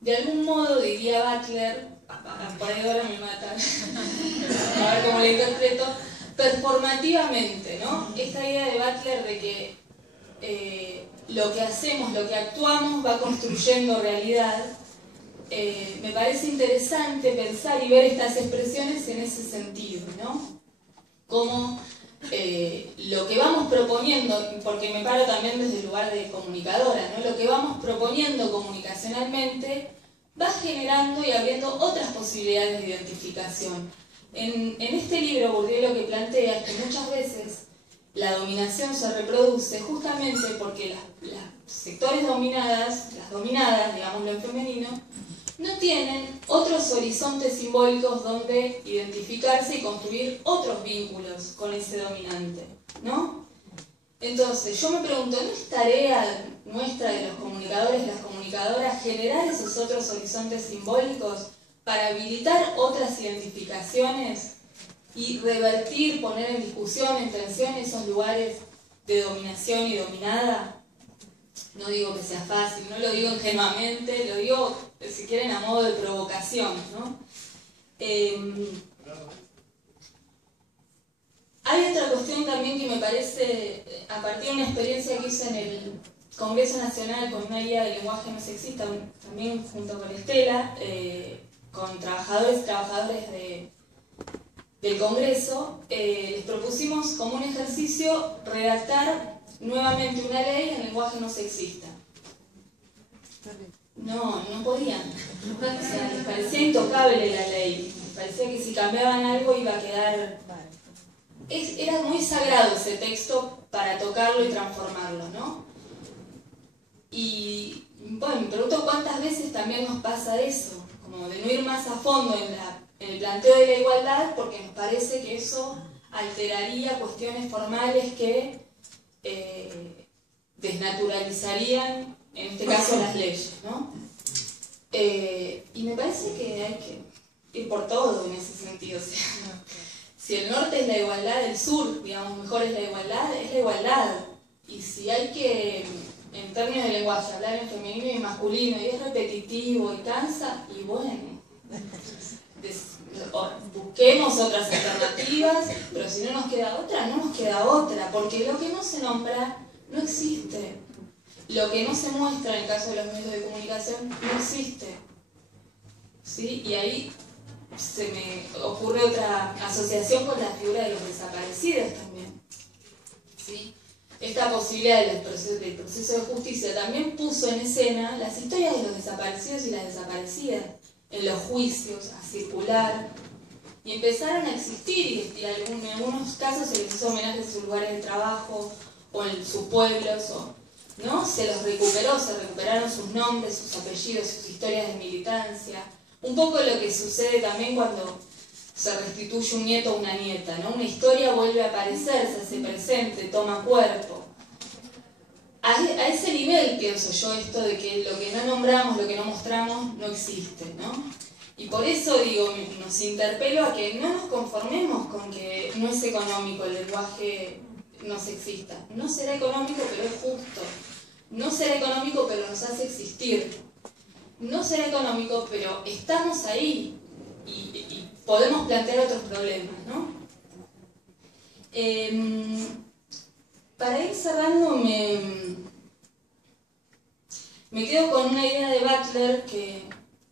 De algún modo, diría Butler, por ahí ahora me matan, a ver cómo lo interpreto, performativamente, ¿no? Esta idea de Butler de que lo que hacemos, lo que actuamos va construyendo realidad. Me parece interesante pensar y ver estas expresiones en ese sentido, ¿no? Como lo que vamos proponiendo, porque me paro también desde el lugar de comunicadora, ¿no? Lo que vamos proponiendo comunicacionalmente va generando y abriendo otras posibilidades de identificación. En este libro Bourdieu lo que plantea es que muchas veces la dominación se reproduce justamente porque las sectores dominadas, las dominadas, digámoslo en femenino, no tienen otros horizontes simbólicos donde identificarse y construir otros vínculos con ese dominante, ¿no? Entonces, yo me pregunto, ¿no es tarea nuestra de los comunicadores y las comunicadoras generar esos otros horizontes simbólicos para habilitar otras identificaciones y revertir, poner en discusión, en tensión esos lugares de dominación y dominada? No digo que sea fácil, no lo digo ingenuamente, lo digo, si quieren, a modo de provocación, ¿no? Hay otra cuestión también que me parece, a partir de una experiencia que hice en el Congreso Nacional con una guía de lenguaje no sexista, también junto con Estela, con trabajadores y trabajadoras del Congreso, les propusimos como un ejercicio redactar nuevamente una ley en lenguaje no sexista. No podían. O sea, les parecía intocable la ley. Les parecía que si cambiaban algo iba a quedar... Era muy sagrado ese texto para tocarlo y transformarlo, ¿no? Y bueno, me pregunto cuántas veces también nos pasa eso, como de no ir más a fondo en el planteo de la igualdad, porque nos parece que eso alteraría cuestiones formales que desnaturalizarían, en este caso, las leyes, ¿no? Y me parece que hay que ir por todo en ese sentido. O sea, si el norte es la igualdad, el sur, digamos, mejor es la igualdad. Y si hay que, en términos de lenguaje, hablar en femenino y masculino, y es repetitivo y cansa, y bueno, busquemos otras alternativas, pero si no nos queda otra, no nos queda otra, porque lo que no se nombra no existe. Lo que no se muestra en el caso de los medios de comunicación no existe. ¿Sí? Y ahí se me ocurre otra asociación con la figura de los desaparecidos también. ¿Sí? Esta posibilidad del proceso de justicia también puso en escena las historias de los desaparecidos y las desaparecidas en los juicios, a circular, y empezaron a existir, y en algunos casos se les hizo homenaje en sus lugares de trabajo o en sus pueblos, ¿no? Se recuperaron sus nombres, sus apellidos, sus historias de militancia. Un poco lo que sucede también cuando se restituye un nieto o una nieta, ¿no? Una historia vuelve a aparecer, se hace presente, toma cuerpo. A ese nivel pienso yo esto de que lo que no nombramos, lo que no mostramos, no existe, ¿no? Y por eso digo, nos interpelo a que no nos conformemos con que no es económico el lenguaje no sexista. No será económico, pero es justo. No será económico, pero nos hace existir. No será económico, pero estamos ahí y podemos plantear otros problemas, ¿no? Para ir cerrando, me quedo con una idea de Butler que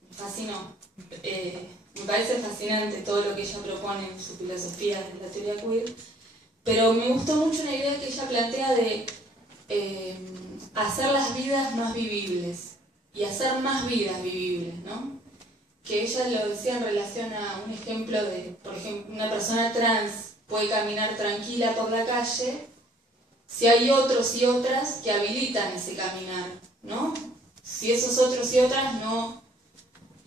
me fascinó. Me parece fascinante todo lo que ella propone en su filosofía de la teoría queer, pero me gustó mucho una idea que ella plantea de hacer las vidas más vivibles y hacer más vidas vivibles, ¿no? Que ella lo decía en relación a un ejemplo de, por ejemplo, una persona trans puede caminar tranquila por la calle si hay otros y otras que habilitan ese caminar, ¿no? Si esos otros y otras no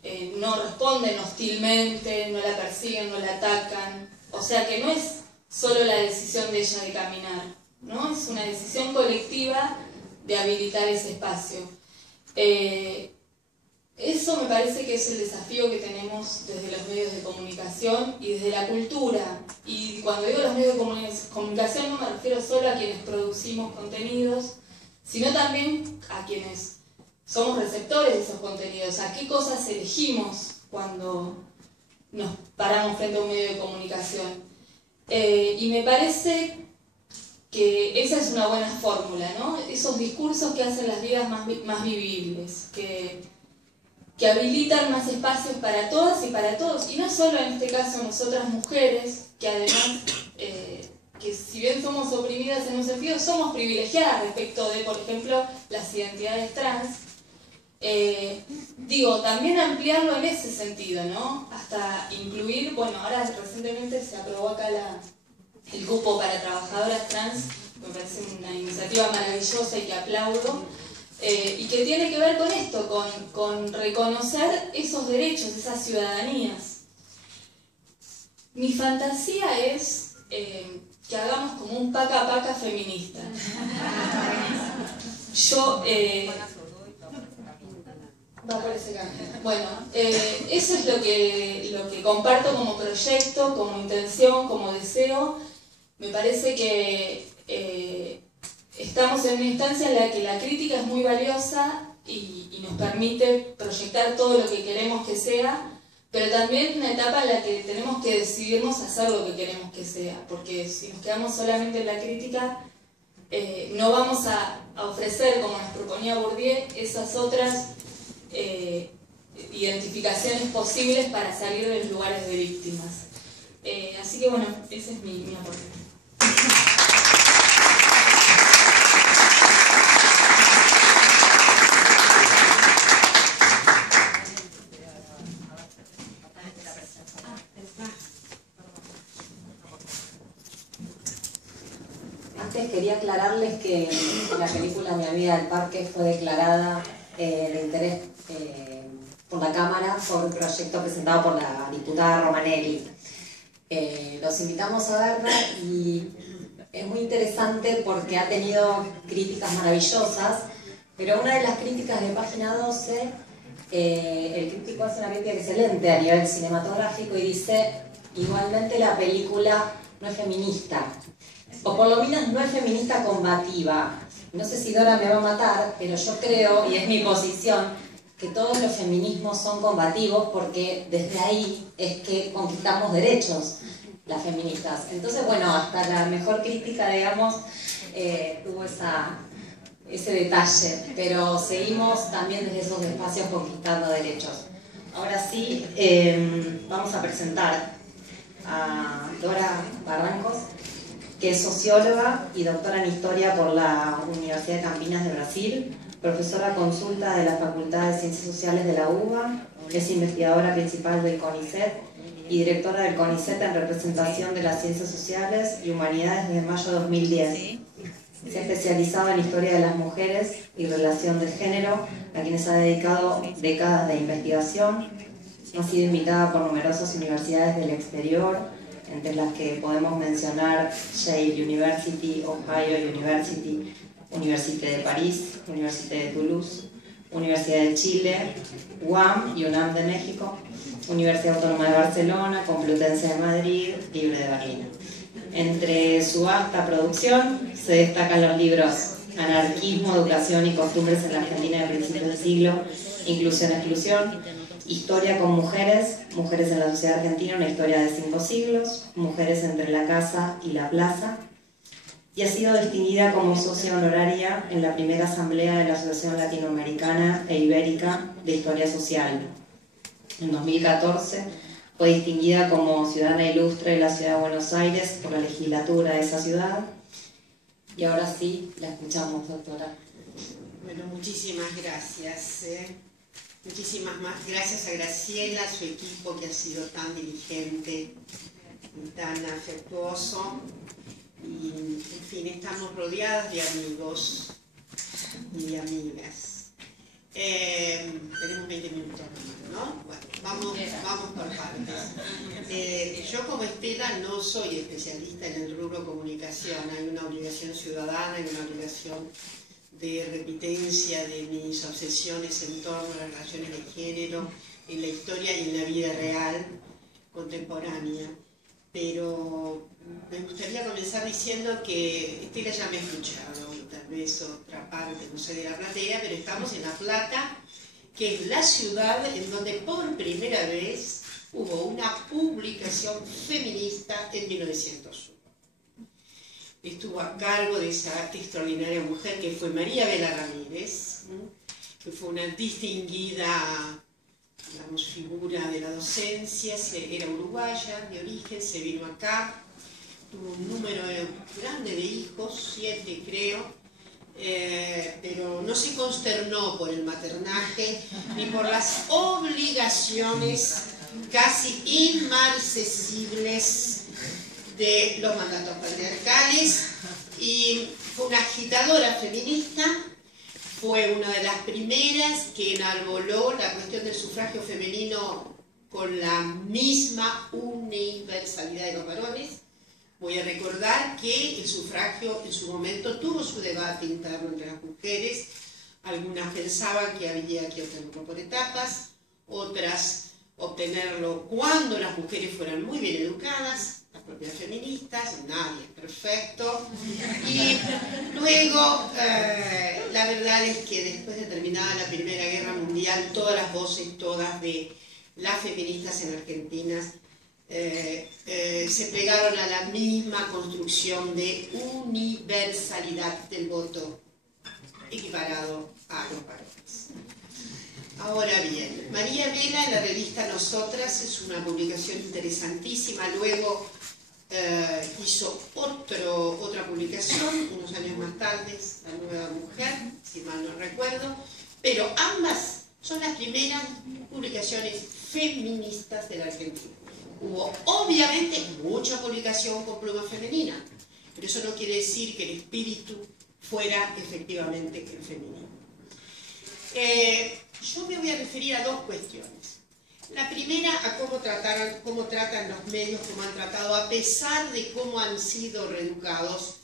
responden hostilmente, no la persiguen, no la atacan. O sea que no es solo la decisión de ella de caminar, ¿no? Es una decisión colectiva de habilitar ese espacio. Eso me parece que es el desafío que tenemos desde los medios de comunicación y desde la cultura. Y cuando digo los medios de comunicación no me refiero solo a quienes producimos contenidos, sino también a quienes somos receptores de esos contenidos, a qué cosas elegimos cuando nos paramos frente a un medio de comunicación. Y me parece que esa es una buena fórmula, ¿no? Esos discursos que hacen las vidas más vivibles, que habilitan más espacios para todas y para todos, y no solo en este caso nosotras mujeres, que además, que si bien somos oprimidas en un sentido, somos privilegiadas respecto de, por ejemplo, las identidades trans, Digo, también ampliarlo en ese sentido, ¿no? Hasta incluir, bueno, ahora recientemente se aprobó acá el cupo para trabajadoras trans, me parece una iniciativa maravillosa y que aplaudo, y que tiene que ver con esto, con reconocer esos derechos, esas ciudadanías. Mi fantasía es que hagamos como un paca-paca feminista. Yo... va por ese camino. Bueno, eso es lo que comparto como proyecto, como intención, como deseo. Me parece que estamos en una instancia en la que la crítica es muy valiosa y nos permite proyectar todo lo que queremos que sea, pero también una etapa en la que tenemos que decidirnos a hacer lo que queremos que sea, porque si nos quedamos solamente en la crítica, no vamos a ofrecer, como nos proponía Bourdieu, esas otras identificaciones posibles para salir de los lugares de víctimas. Así que bueno, ese es mi aporte. Antes quería aclararles que la película Mi amiga del parque fue declarada de interés por la Cámara por un proyecto presentado por la diputada Romanelli. Los invitamos a verla y es muy interesante porque ha tenido críticas maravillosas, pero una de las críticas de Página 12, el crítico hace una crítica excelente a nivel cinematográfico y dice: igualmente la película no es feminista, o por lo menos no es feminista combativa. No sé si Dora me va a matar, pero yo creo, y es mi posición, que todos los feminismos son combativos porque desde ahí es que conquistamos derechos las feministas. Entonces, bueno, hasta la mejor crítica, digamos, tuvo ese detalle, pero seguimos también desde esos espacios conquistando derechos. Ahora sí, vamos a presentar a Dora Barrancos, que es socióloga y doctora en Historia por la Universidad de Campinas de Brasil, profesora consulta de la Facultad de Ciencias Sociales de la UBA, es investigadora principal del CONICET y directora del CONICET en representación de las Ciencias Sociales y Humanidades desde mayo de 2010. Se ha especializado en Historia de las Mujeres y Relación de Género, a quienes ha dedicado décadas de investigación. Ha sido invitada por numerosas universidades del exterior, entre las que podemos mencionar Yale University, Ohio University, Université de París, Université de Toulouse, Universidad de Chile, UAM y UNAM de México, Universidad Autónoma de Barcelona, Complutense de Madrid, Libre de Berlín. Entre su vasta producción se destacan los libros Anarquismo, Educación y Costumbres en la Argentina de principios del siglo, Inclusión-Exclusión, Historia con Mujeres, Mujeres en la Sociedad Argentina, una historia de 5 siglos, Mujeres entre la casa y la plaza, y ha sido distinguida como socia honoraria en la primera asamblea de la Asociación Latinoamericana e Ibérica de Historia Social. En 2014 fue distinguida como Ciudadana Ilustre de la Ciudad de Buenos Aires por la legislatura de esa ciudad. Y ahora sí, la escuchamos, doctora. Bueno, muchísimas gracias. Muchísimas más gracias a Graciela, a su equipo que ha sido tan diligente y tan afectuoso. Y, en fin, estamos rodeadas de amigos y de amigas. Tenemos 20 minutos más, ¿no? Bueno, vamos por partes. Yo como Estela no soy especialista en el rubro comunicación. Hay una obligación ciudadana y una obligación de repitencia de mis obsesiones en torno a las relaciones de género, en la historia y en la vida real contemporánea. Pero me gustaría comenzar diciendo que Estela ya me ha escuchado, y tal vez otra parte, no sé, de la platea, pero estamos en La Plata, que es la ciudad en donde por primera vez hubo una publicación feminista en 1901. Estuvo a cargo de esa extraordinaria mujer que fue María Vela Ramírez, que fue una distinguida, digamos, figura de la docencia, era uruguaya de origen, se vino acá, tuvo un número grande de hijos, 7 creo, pero no se consternó por el maternaje ni por las obligaciones casi inmarcesibles de los mandatos patriarcales, y fue una agitadora feminista. Fue una de las primeras que enarboló la cuestión del sufragio femenino con la misma universalidad de los varones. Voy a recordar que el sufragio en su momento tuvo su debate interno entre las mujeres. Algunas pensaban que había que obtenerlo por etapas, otras obtenerlo cuando las mujeres fueran muy bien educadas, las propias feministas, nadie es perfecto. Y luego, la verdad es que después de terminada la Primera Guerra Mundial, todas las voces, todas de las feministas en Argentina, se pegaron a la misma construcción de universalidad del voto equiparado a los varones. Ahora bien, María Vela en la revista Nosotras es una publicación interesantísima. Luego hizo otra publicación unos años más tarde, La Nueva Mujer, si mal no recuerdo, pero ambas son las primeras publicaciones feministas de la Argentina. Hubo obviamente mucha publicación con pluma femenina, pero eso no quiere decir que el espíritu fuera efectivamente el femenino. Yo me voy a referir a dos cuestiones. La primera, a cómo tratan los medios, cómo han tratado, a pesar de cómo han sido reeducados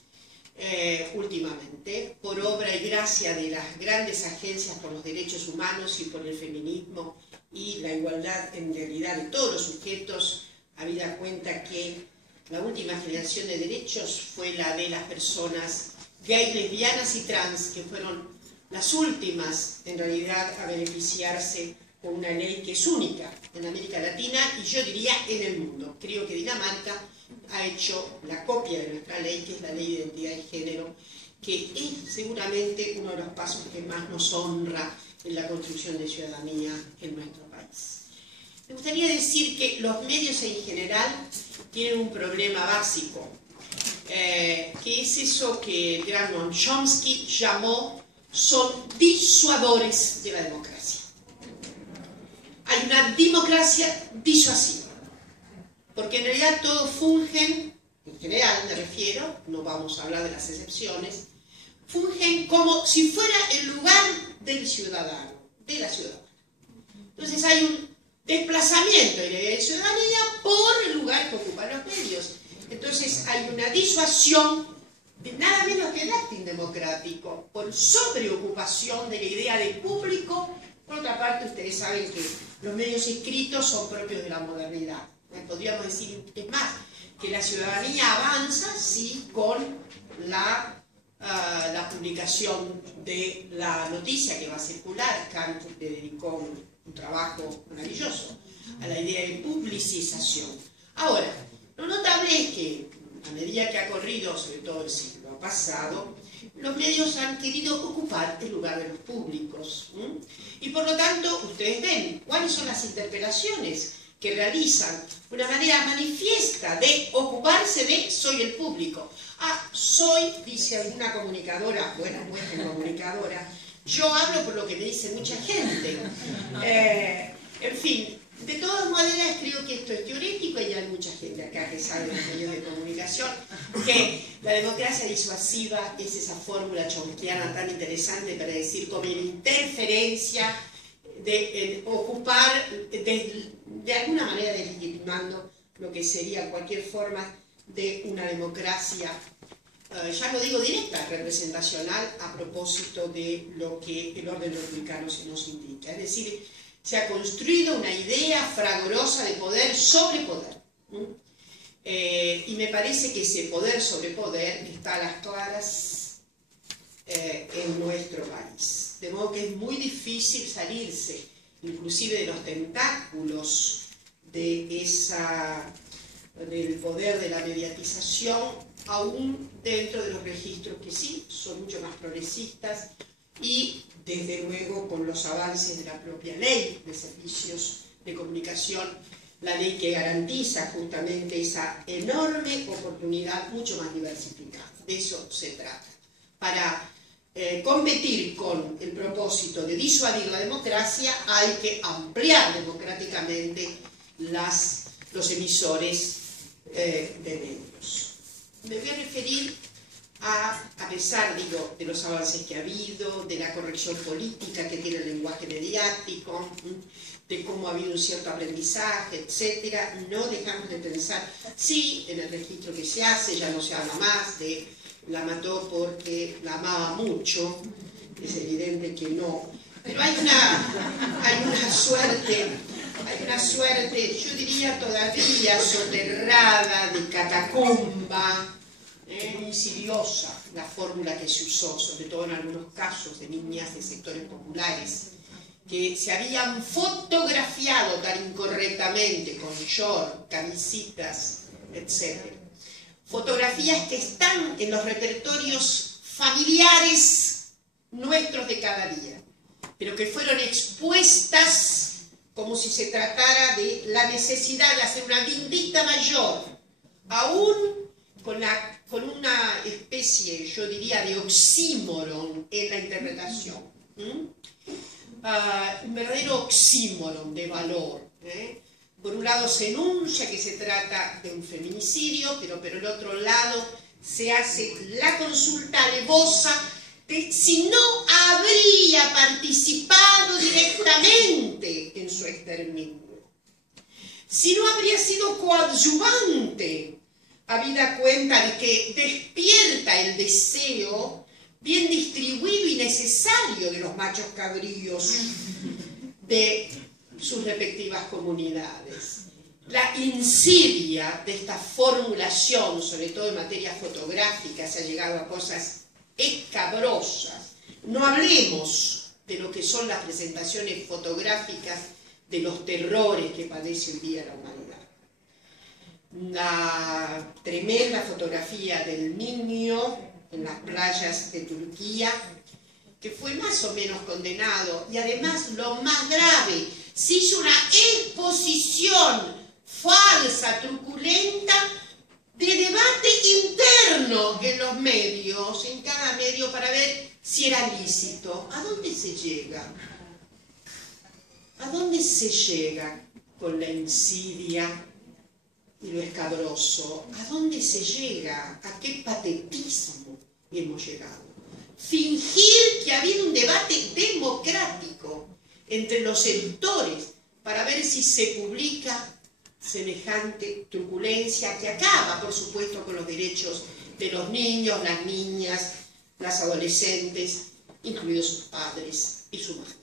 últimamente, por obra y gracia de las grandes agencias por los derechos humanos y por el feminismo y la igualdad en realidad de todos los sujetos, habida cuenta que la última generación de derechos fue la de las personas gays, lesbianas y trans, que fueron las últimas en realidad a beneficiarse con una ley que es única en América Latina y yo diría en el mundo. Creo que Dinamarca ha hecho la copia de nuestra ley, que es la Ley de Identidad de Género, que es seguramente uno de los pasos que más nos honra en la construcción de ciudadanía en nuestro país. Me gustaría decir que los medios en general tienen un problema básico, que es eso que el gran Noam Chomsky llamó son disuadores de la democracia. Hay una democracia disuasiva, porque en realidad todos fungen, en general me refiero, no vamos a hablar de las excepciones, fungen como si fuera el lugar del ciudadano, de la ciudadana. Entonces hay un desplazamiento de la ciudadanía por el lugar que ocupan los medios. Entonces hay una disuasión de nada menos que el acting democrático, por sobreocupación de la idea de público. Por otra parte, ustedes saben que los medios escritos son propios de la modernidad. Podríamos decir, es más, que la ciudadanía avanza, sí, con la publicación de la noticia que va a circular. Kant le dedicó un trabajo maravilloso a la idea de publicización. Ahora, lo notable es que a medida que ha corrido, sobre todo el siglo pasado, los medios han querido ocupar el lugar de los públicos. Y por lo tanto, ustedes ven cuáles son las interpelaciones que realizan una manera manifiesta de ocuparse de soy el público. Soy, dice alguna comunicadora, bueno, comunicadora, yo hablo por lo que me dice mucha gente. En fin, de todas maneras creo que esto es teorético y hay mucha gente acá que sabe de los medios de comunicación que la democracia disuasiva es esa fórmula chomskiana tan interesante para decir como la interferencia de ocupar de alguna manera deslegitimando lo que sería cualquier forma de una democracia, ya no digo directa, representacional, a propósito de lo que el orden republicano se nos indica. Es decir, se ha construido una idea fragorosa de poder sobre poder. Y me parece que ese poder sobre poder está a las claras en nuestro país. De modo que es muy difícil salirse, inclusive de los tentáculos del poder de la mediatización, aún dentro de los registros que sí son mucho más progresistas y desde luego con los avances de la propia ley de servicios de comunicación, la ley que garantiza justamente esa enorme oportunidad mucho más diversificada. De eso se trata. Para competir con el propósito de disuadir la democracia, hay que ampliar democráticamente los emisores de medios. Me voy a referir a pesar, digo, de los avances que ha habido, de la corrección política que tiene el lenguaje mediático, de cómo ha habido un cierto aprendizaje, etcétera, no dejamos de pensar, sí, en el registro que se hace, ya no se habla más de la mató porque la amaba mucho, es evidente que no, pero hay una suerte, yo diría todavía soterrada, de catacumba, muy insidiosa, la fórmula que se usó, sobre todo en algunos casos de niñas de sectores populares, que se habían fotografiado tan incorrectamente, con short, camisitas, etc. Fotografías que están en los repertorios familiares nuestros de cada día, pero que fueron expuestas como si se tratara de la necesidad de hacer una vindicta mayor, aún con una especie, yo diría, de oxímoron en la interpretación. Un verdadero oxímoron de valor. Por un lado se enuncia que se trata de un feminicidio, pero por el otro lado se hace la consulta alevosa de si no habría participado directamente en su exterminio, si no habría sido coadyuvante, habida cuenta de que despierta el deseo bien distribuido y necesario de los machos cabríos de sus respectivas comunidades. La insidia de esta formulación, sobre todo en materia fotográfica, se ha llegado a cosas escabrosas. No hablemos de lo que son las presentaciones fotográficas de los terrores que padece hoy día la humanidad. La tremenda fotografía del niño en las playas de Turquía, que fue más o menos condenado, y además lo más grave, se hizo una exposición falsa, truculenta, de debate interno en los medios, en cada medio, para ver si era lícito. ¿A dónde se llega? ¿A dónde se llega con la insidia y lo escabroso? ¿A dónde se llega? ¿A qué patetismo hemos llegado? Fingir que ha habido un debate democrático entre los editores para ver si se publica semejante truculencia que acaba, por supuesto, con los derechos de los niños, las niñas, las adolescentes, incluidos sus padres y su madre.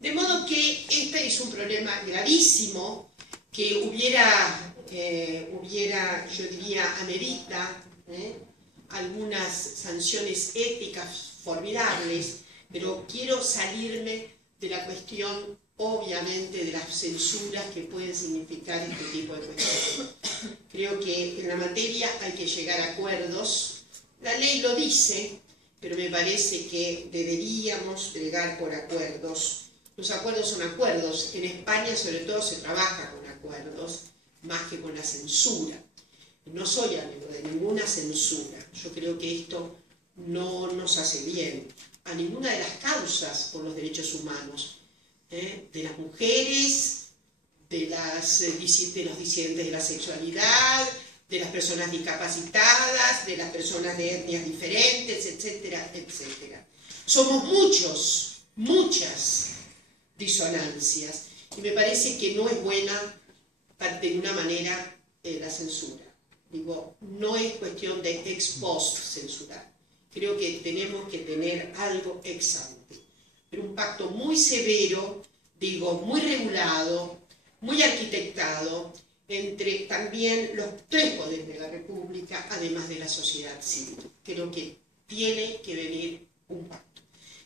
De modo que este es un problema gravísimo que yo diría, amerita algunas sanciones éticas formidables, pero quiero salirme de la cuestión, obviamente, de las censuras que pueden significar este tipo de cuestiones. Creo que en la materia hay que llegar a acuerdos. La ley lo dice, pero me parece que deberíamos llegar por acuerdos. Los acuerdos son acuerdos. En España, sobre todo, se trabaja con acuerdos más que con la censura. No soy amigo de ninguna censura. Yo creo que esto no nos hace bien a ninguna de las causas por los derechos humanos, de las mujeres, de los disidentes de la sexualidad, de las personas discapacitadas, de las personas de etnias diferentes, etcétera, etcétera. Somos muchas disonancias, y me parece que no es buena de ninguna manera la censura. Digo, no es cuestión de ex post censurar. Creo que tenemos que tener algo ex ante, pero un pacto muy severo, digo, muy regulado, muy arquitectado, entre también los tres poderes de la República, además de la sociedad civil. Creo que tiene que venir un pacto.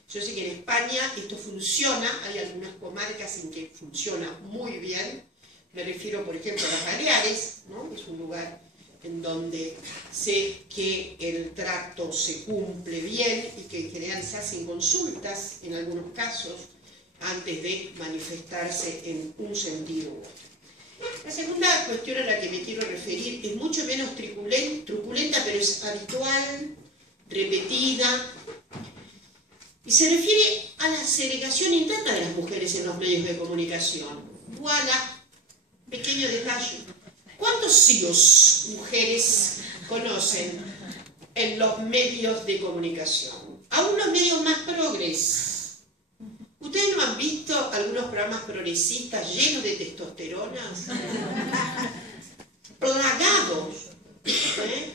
Yo sé que en España esto funciona, hay algunas comarcas en que funciona muy bien. Me refiero, por ejemplo, a las Baleares, ¿no? Es un lugar en donde sé que el trato se cumple bien y que en general se hacen consultas, en algunos casos, antes de manifestarse en un sentido u otro. La segunda cuestión a la que me quiero referir es mucho menos truculenta, pero es habitual, repetida y se refiere a la segregación interna de las mujeres en los medios de comunicación. Voilà, pequeño detalle. ¿Cuántos CEOs mujeres conocen en los medios de comunicación? Aún los medios más progres. ¿Ustedes no han visto algunos programas progresistas llenos de testosterona? Plagados.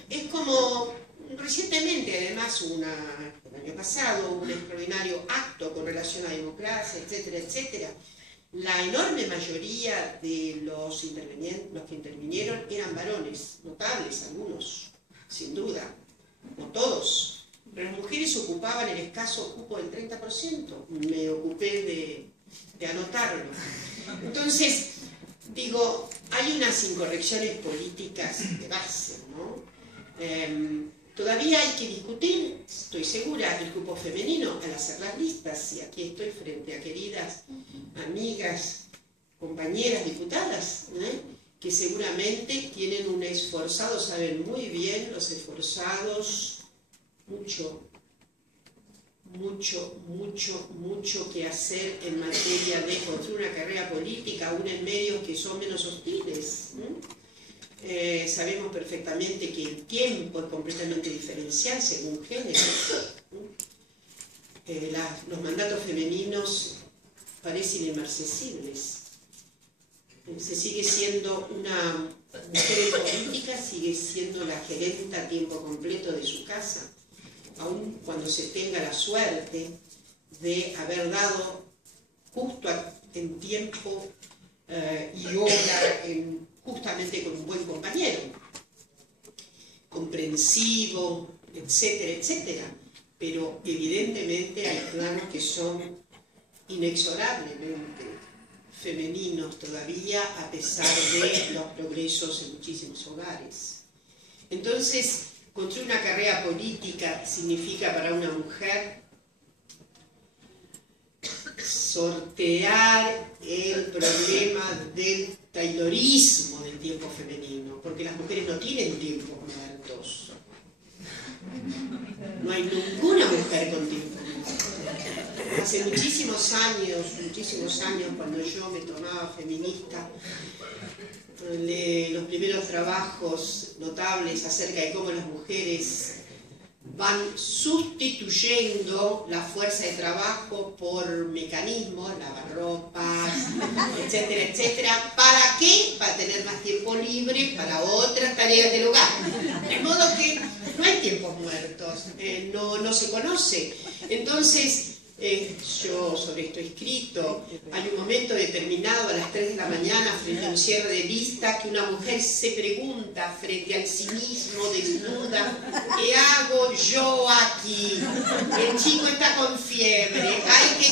Es como, recientemente además, el año pasado, un extraordinario acto con relación a democracia, etcétera, etcétera. La enorme mayoría de los que intervinieron eran varones, notables algunos, sin duda, no todos. Pero las mujeres ocupaban el escaso cupo del 30%, me ocupé de anotarlo. Entonces, digo, hay unas incorrecciones políticas de base, ¿no? Todavía hay que discutir, estoy segura, el grupo femenino al hacer las listas, y aquí estoy frente a queridas amigas, compañeras diputadas, que seguramente tienen un esforzado, saben muy bien los esforzados, mucho que hacer en materia de construir una carrera política, aún en medios que son menos hostiles. Sabemos perfectamente que el tiempo es completamente diferencial según género. Los mandatos femeninos parecen inmarcesibles. Se sigue siendo una mujer en política, sigue siendo la gerenta a tiempo completo de su casa, aun cuando se tenga la suerte de haber dado justo en tiempo y hora justamente con un buen compañero, comprensivo, etcétera, etcétera. Pero evidentemente hay planos que son inexorablemente femeninos todavía, a pesar de los progresos en muchísimos hogares. Entonces, construir una carrera política significa para una mujer sortear el problema del taylorismo del tiempo femenino, porque las mujeres no tienen tiempos muertos. No hay ninguna mujer con tiempo muerto. Hace muchísimos años, cuando yo me tomaba feminista, los primeros trabajos notables acerca de cómo las mujeres van sustituyendo la fuerza de trabajo por mecanismos, lavarropas, etcétera, etcétera. ¿Para qué? Para tener más tiempo libre para otras tareas del hogar. De modo que no hay tiempos muertos, no se conoce. Entonces, yo sobre esto he escrito, hay un momento determinado a las 3 de la mañana frente a un cierre de lista que una mujer se pregunta frente al cinismo desnuda: ¿qué hago yo aquí? El chico está con fiebre, hay que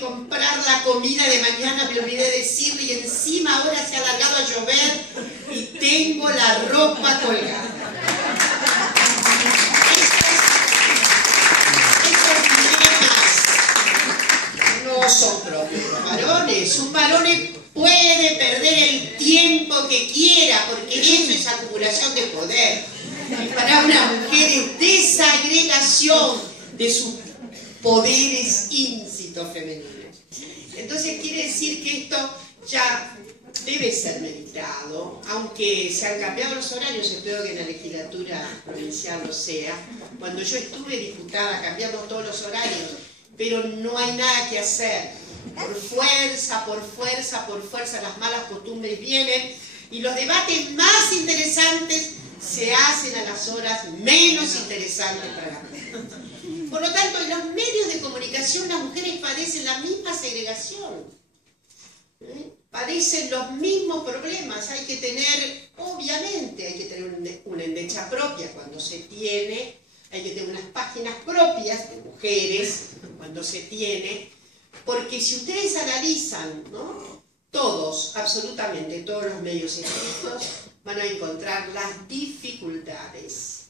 comprar la comida de mañana, me olvidé decirle, y encima ahora se ha largado a llover y tengo la ropa colgada. No son propios los varones. Un varón puede perder el tiempo que quiera, porque eso es acumulación de poder. Y para una mujer es desagregación de sus poderes íncitos femeninos. Entonces quiere decir que esto ya debe ser meditado, aunque se han cambiado los horarios, espero que en la legislatura provincial lo sea. Cuando yo estuve diputada cambiamos todos los horarios, pero no hay nada que hacer. Por fuerza, las malas costumbres vienen y los debates más interesantes se hacen a las horas menos interesantes para las mujeres. Por lo tanto, en los medios de comunicación las mujeres padecen la misma segregación. Padecen los mismos problemas. Hay que tener, obviamente, hay que tener una endecha propia cuando se tiene. Hay que tener unas páginas propias de mujeres cuando se tiene, porque si ustedes analizan, ¿no?, todos, absolutamente todos los medios escritos, van a encontrar las dificultades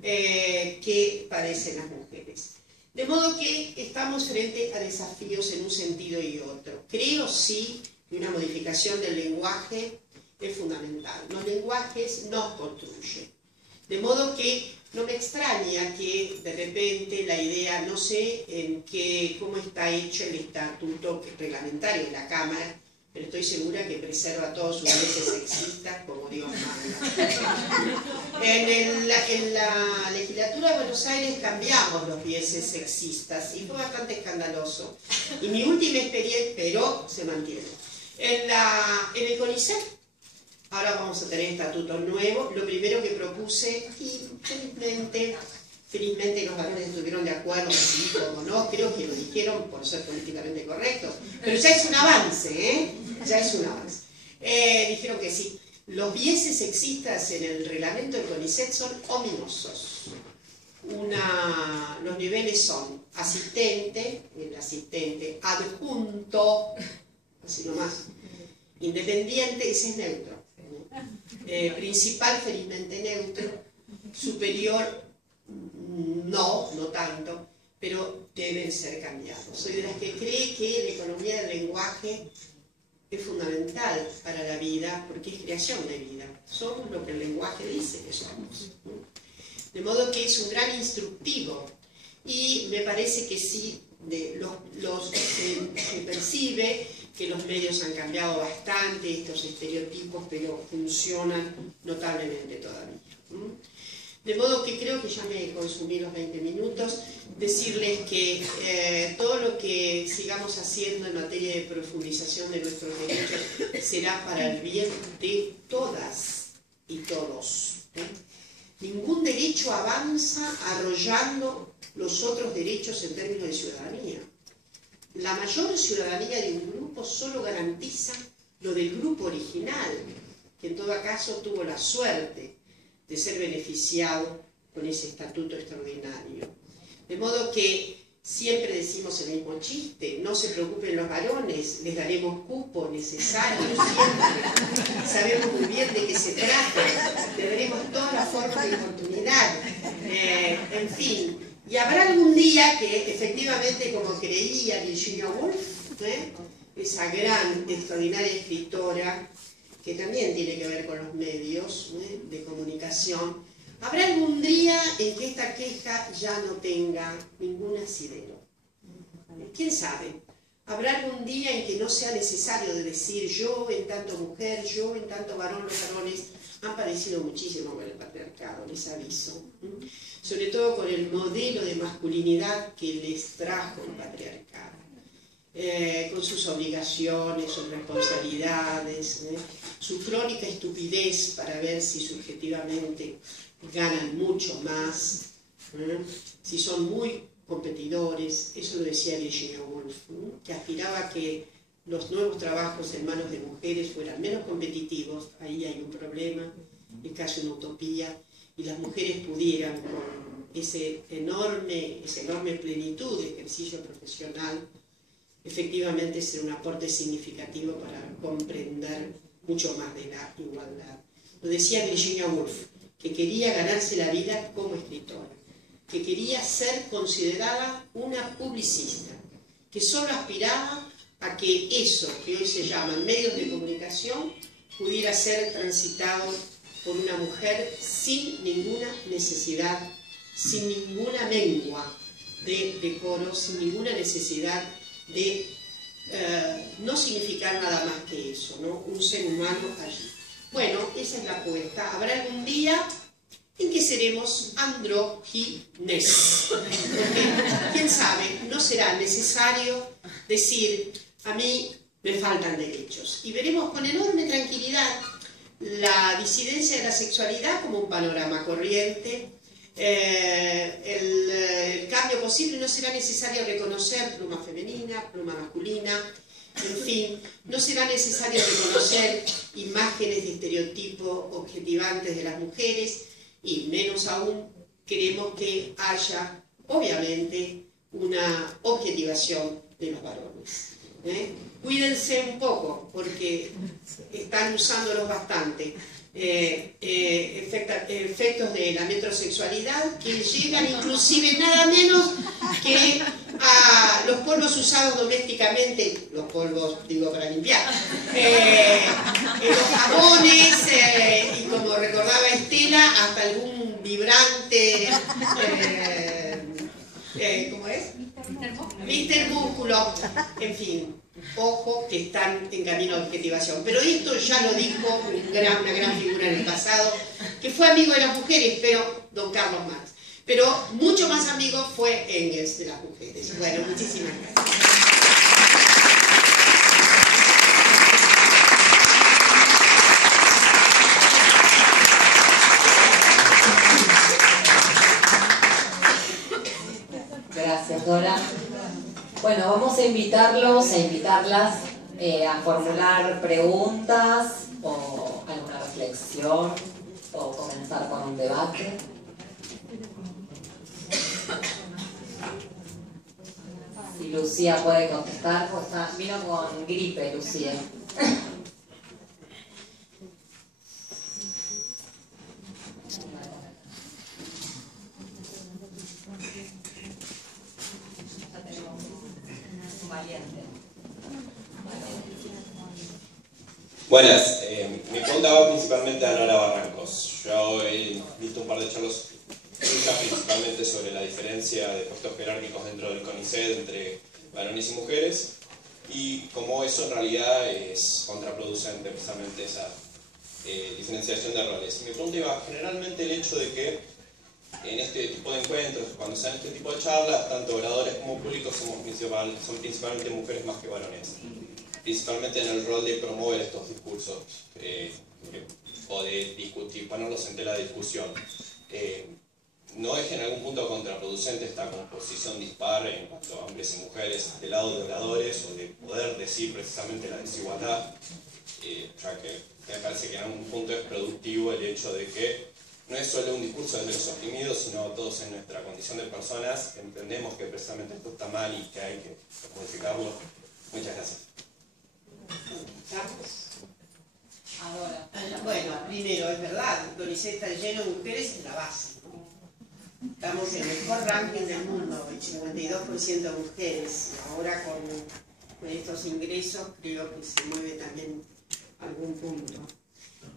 que padecen las mujeres. De modo que estamos frente a desafíos en un sentido y otro. Creo sí que una modificación del lenguaje es fundamental. Los lenguajes nos construyen. De modo que no me extraña que de repente la idea, no sé cómo está hecho el estatuto reglamentario de la Cámara, pero estoy segura que preserva todos sus leyes sexistas como Dios manda. En la legislatura de Buenos Aires cambiamos los vieses sexistas y fue bastante escandaloso. Y mi última experiencia, pero se mantiene. En el CONICET, ahora vamos a tener estatutos nuevos. Lo primero que propuse, y felizmente los varones estuvieron de acuerdo, así como no, creo que lo dijeron por ser políticamente correctos, pero ya es un avance, ¿eh? Ya es un avance. Dijeron que sí. Los vieses sexistas en el reglamento del CONICET son ominosos. Los niveles son asistente, el asistente, adjunto, así nomás, independiente, ese es neutro, principal felizmente neutro, superior no tanto, pero deben ser cambiados. Soy de las que cree que la economía del lenguaje es fundamental para la vida, porque es creación de vida. Somos lo que el lenguaje dice que somos. De modo que es un gran instructivo, y me parece que sí, se percibe que los medios han cambiado bastante estos estereotipos, pero funcionan notablemente todavía. De modo que creo que ya me consumí los 20 minutos, decirles que todo lo que sigamos haciendo en materia de profundización de nuestros derechos será para el bien de todas y todos. Ningún derecho avanza arrollando los otros derechos en términos de ciudadanía. La mayor ciudadanía de un grupo solo garantiza lo del grupo original, que en todo caso tuvo la suerte de ser beneficiado con ese estatuto extraordinario. De modo que siempre decimos el mismo chiste: no se preocupen los varones, les daremos cupo necesario siempre. Sabemos muy bien de qué se trata, le daremos todas las formas de oportunidad. En fin, y habrá algún día que efectivamente, como creía Virginia Woolf, esa gran, extraordinaria escritora, que también tiene que ver con los medios de comunicación, habrá algún día en que esta queja ya no tenga ningún asidero. ¿Quién sabe? Habrá algún día en que no sea necesario de decir yo en tanto mujer, yo en tanto varón. Los varones han padecido muchísimo con el patriarcado, les aviso. Sobre todo con el modelo de masculinidad que les trajo el patriarcado. Con sus obligaciones, sus responsabilidades, su crónica estupidez para ver si subjetivamente ganan mucho más, si son muy competidores. Eso lo decía Virginia Woolf, que aspiraba a que los nuevos trabajos en manos de mujeres fueran menos competitivos. Ahí hay un problema, es casi una utopía, y las mujeres pudieran con esa enorme plenitud de ejercicio profesional efectivamente ser un aporte significativo para comprender mucho más de la igualdad. Lo decía Virginia Woolf, que quería ganarse la vida como escritora, que quería ser considerada una publicista, que solo aspiraba a que eso que hoy se llaman medios de comunicación pudiera ser transitado por una mujer sin ninguna necesidad, sin ninguna mengua de decoro, sin ninguna necesidad de no significar nada más que eso, ¿no? Un ser humano allí. Bueno, esa es la apuesta. Habrá algún día en que seremos andrógines, porque quién sabe, no será necesario decir a mí me faltan derechos, y veremos con enorme tranquilidad la disidencia de la sexualidad como un panorama corriente. El cambio posible, no será necesario reconocer pluma femenina, pluma masculina, en fin, no será necesario reconocer imágenes de estereotipo objetivantes de las mujeres, y menos aún queremos que haya, obviamente, una objetivación de los varones. Cuídense un poco, porque están usándolos bastante. Efectos de la metrosexualidad que llegan inclusive nada menos que a los polvos usados domésticamente, los polvos digo para limpiar, los jabones, y como recordaba Estela, hasta algún vibrante, ¿cómo es? Mr. Músculo, en fin, ojo que están en camino de objetivación. Pero esto ya lo dijo una gran figura en el pasado, que fue amigo de las mujeres, pero don Carlos Marx. Pero mucho más amigo fue Engels de las mujeres. Bueno, muchísimas gracias. Gracias, Dora. Bueno, vamos a invitarlos, a invitarlas a formular preguntas o alguna reflexión o comenzar con un debate. Si Lucía puede contestar, pues vino con gripe, Lucía. Buenas, mi pregunta va principalmente a Nora Barrancos. Yo he visto un par de charlas principalmente sobre la diferencia de puestos jerárquicos dentro del CONICET entre varones y mujeres y cómo eso en realidad es contraproducente precisamente esa diferenciación de roles. Mi pregunta iba generalmente el hecho de que en este tipo de encuentros, cuando se dan este tipo de charlas, tanto oradores como públicos son principalmente mujeres más que varones. Principalmente en el rol de promover estos discursos o de discutir, ponerlos en tela de discusión. ¿No es en algún punto contraproducente esta composición dispar en cuanto a hombres y mujeres del lado de oradores o de poder decir precisamente la desigualdad? Ya que me parece que en algún punto es productivo el hecho de que no es solo un discurso de los oprimidos, sino todos en nuestra condición de personas entendemos que precisamente esto está mal y que hay que modificarlo. Muchas gracias. Bueno, primero, es verdad, el CONICET está lleno de mujeres en la base. Estamos en el mejor ranking del mundo, el 52% de mujeres. Ahora con estos ingresos creo que se mueve también algún punto.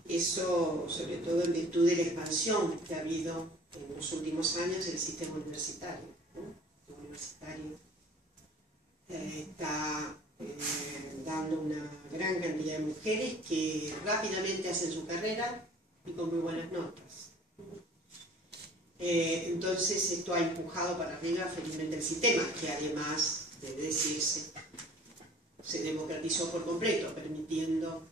Eso, sobre todo en virtud de la expansión que ha habido en los últimos años del sistema universitario. El universitario está dando una gran cantidad de mujeres que rápidamente hacen su carrera y con muy buenas notas. Entonces esto ha empujado para arriba felizmente el sistema, que además, debe decirse, se democratizó por completo, permitiendo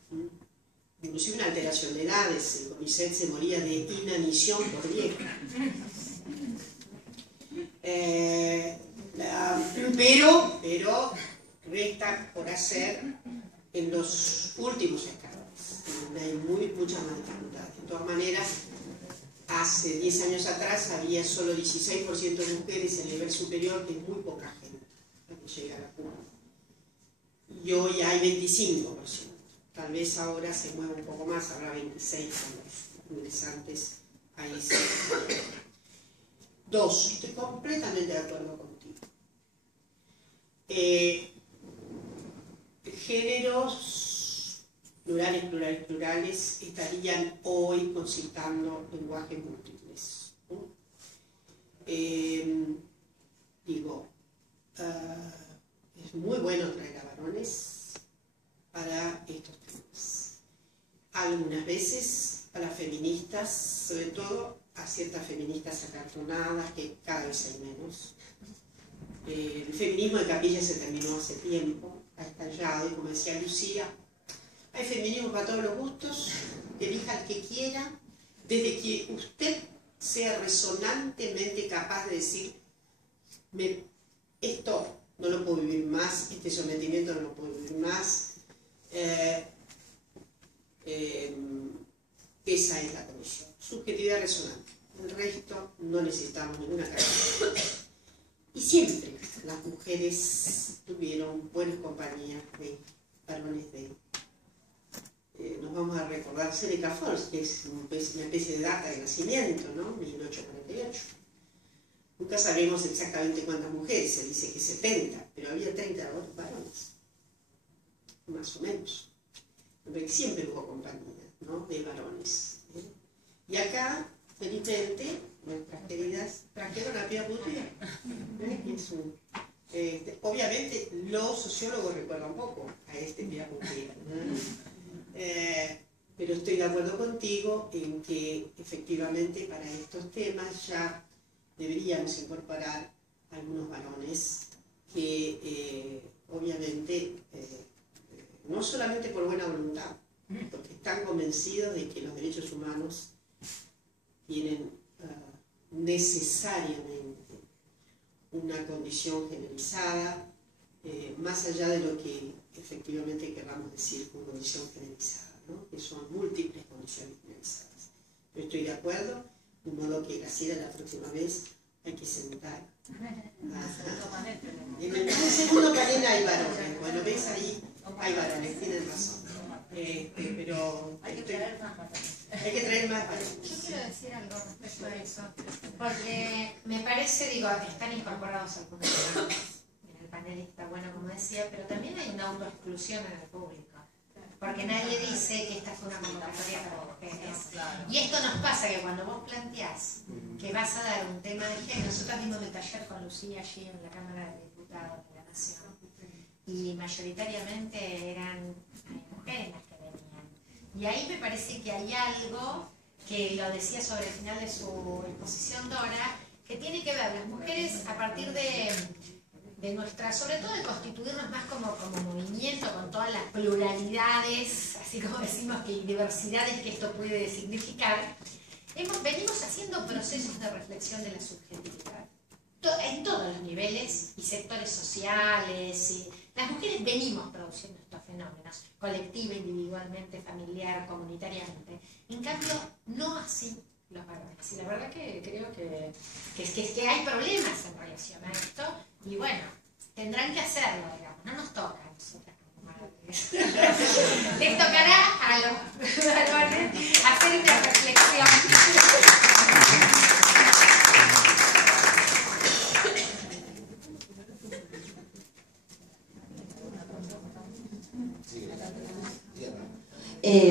inclusive una alteración de edades. El CONICET se moría de inanición por vieja. Pero resta por hacer en los últimos escalones, donde hay mucha más dificultad. De todas maneras, hace 10 años atrás había solo 16% de mujeres en el nivel superior, que es muy poca gente para que llega a la cuna. Y hoy hay 25%. Tal vez ahora se mueva un poco más, habrá 26 con los ingresantes ahí. Dos, estoy completamente de acuerdo contigo. Géneros plurales estarían hoy concitando lenguajes múltiples. Es muy bueno traer a varones para estos temas. Algunas veces a las feministas, sobre todo a ciertas feministas acartonadas, que cada vez hay menos. El feminismo de capilla se terminó hace tiempo, ha estallado, y como decía Lucía, hay feminismo para todos los gustos, elija el que quiera, desde que usted sea resonantemente capaz de decir, esto no lo puedo vivir más, este sometimiento no lo puedo vivir más. Esa es la condición, subjetividad resonante. El resto no necesitamos ninguna carga. Y siempre las mujeres tuvieron buenas compañías de varones nos vamos a recordar Seneca Falls, que es una especie de data de nacimiento, ¿no? 1848. Nunca sabemos exactamente cuántas mujeres, se dice que 70, pero había 30 varones, más o menos. Porque siempre hubo compañía, ¿no?, de varones. Y acá felizmente, nuestras queridas trajeron a Pierre Bourdieu, que es un, obviamente los sociólogos recuerdan poco a este Pierre Bourdieu, pero estoy de acuerdo contigo en que efectivamente para estos temas ya deberíamos incorporar algunos varones que obviamente no solamente por buena voluntad, porque están convencidos de que los derechos humanos tienen necesariamente una condición generalizada, más allá de lo que efectivamente queramos decir con condición generalizada, ¿no? Que son múltiples condiciones generalizadas. Yo estoy de acuerdo, de modo que Graciela la próxima vez hay que sentar. En el segundo panel hay varones, bueno, ves ahí, hay varones, tienen razón. Pero hay que traer más varones. Yo quiero decir algo respecto a eso, porque me parece, digo, están incorporados algunos varones en el panel, está bueno como decía, pero también hay una autoexclusión en el público. Porque nadie dice que esta fue una convocatoria para mujeres. Y esto nos pasa que cuando vos planteás que vas a dar un tema de género, nosotros dimos el taller con Lucía allí en la Cámara de Diputados de la Nación, y mayoritariamente eran mujeres las que venían. Y ahí me parece que hay algo, que lo decía sobre el final de su exposición Dora, que tiene que ver las mujeres a partir de nuestra, sobre todo de constituirnos más como movimiento, con todas las pluralidades, así como decimos, que diversidades que esto puede significar, venimos haciendo procesos de reflexión de la subjetividad, en todos los niveles y sectores sociales. Y las mujeres venimos produciendo estos fenómenos, colectiva, individualmente, familiar, comunitariamente. En cambio, no así los varones. Y la verdad que creo que hay problemas en relación a esto. Y bueno, tendrán que hacerlo, digamos, no nos toca a nosotras como madres. Les tocará a los varones hacer una reflexión.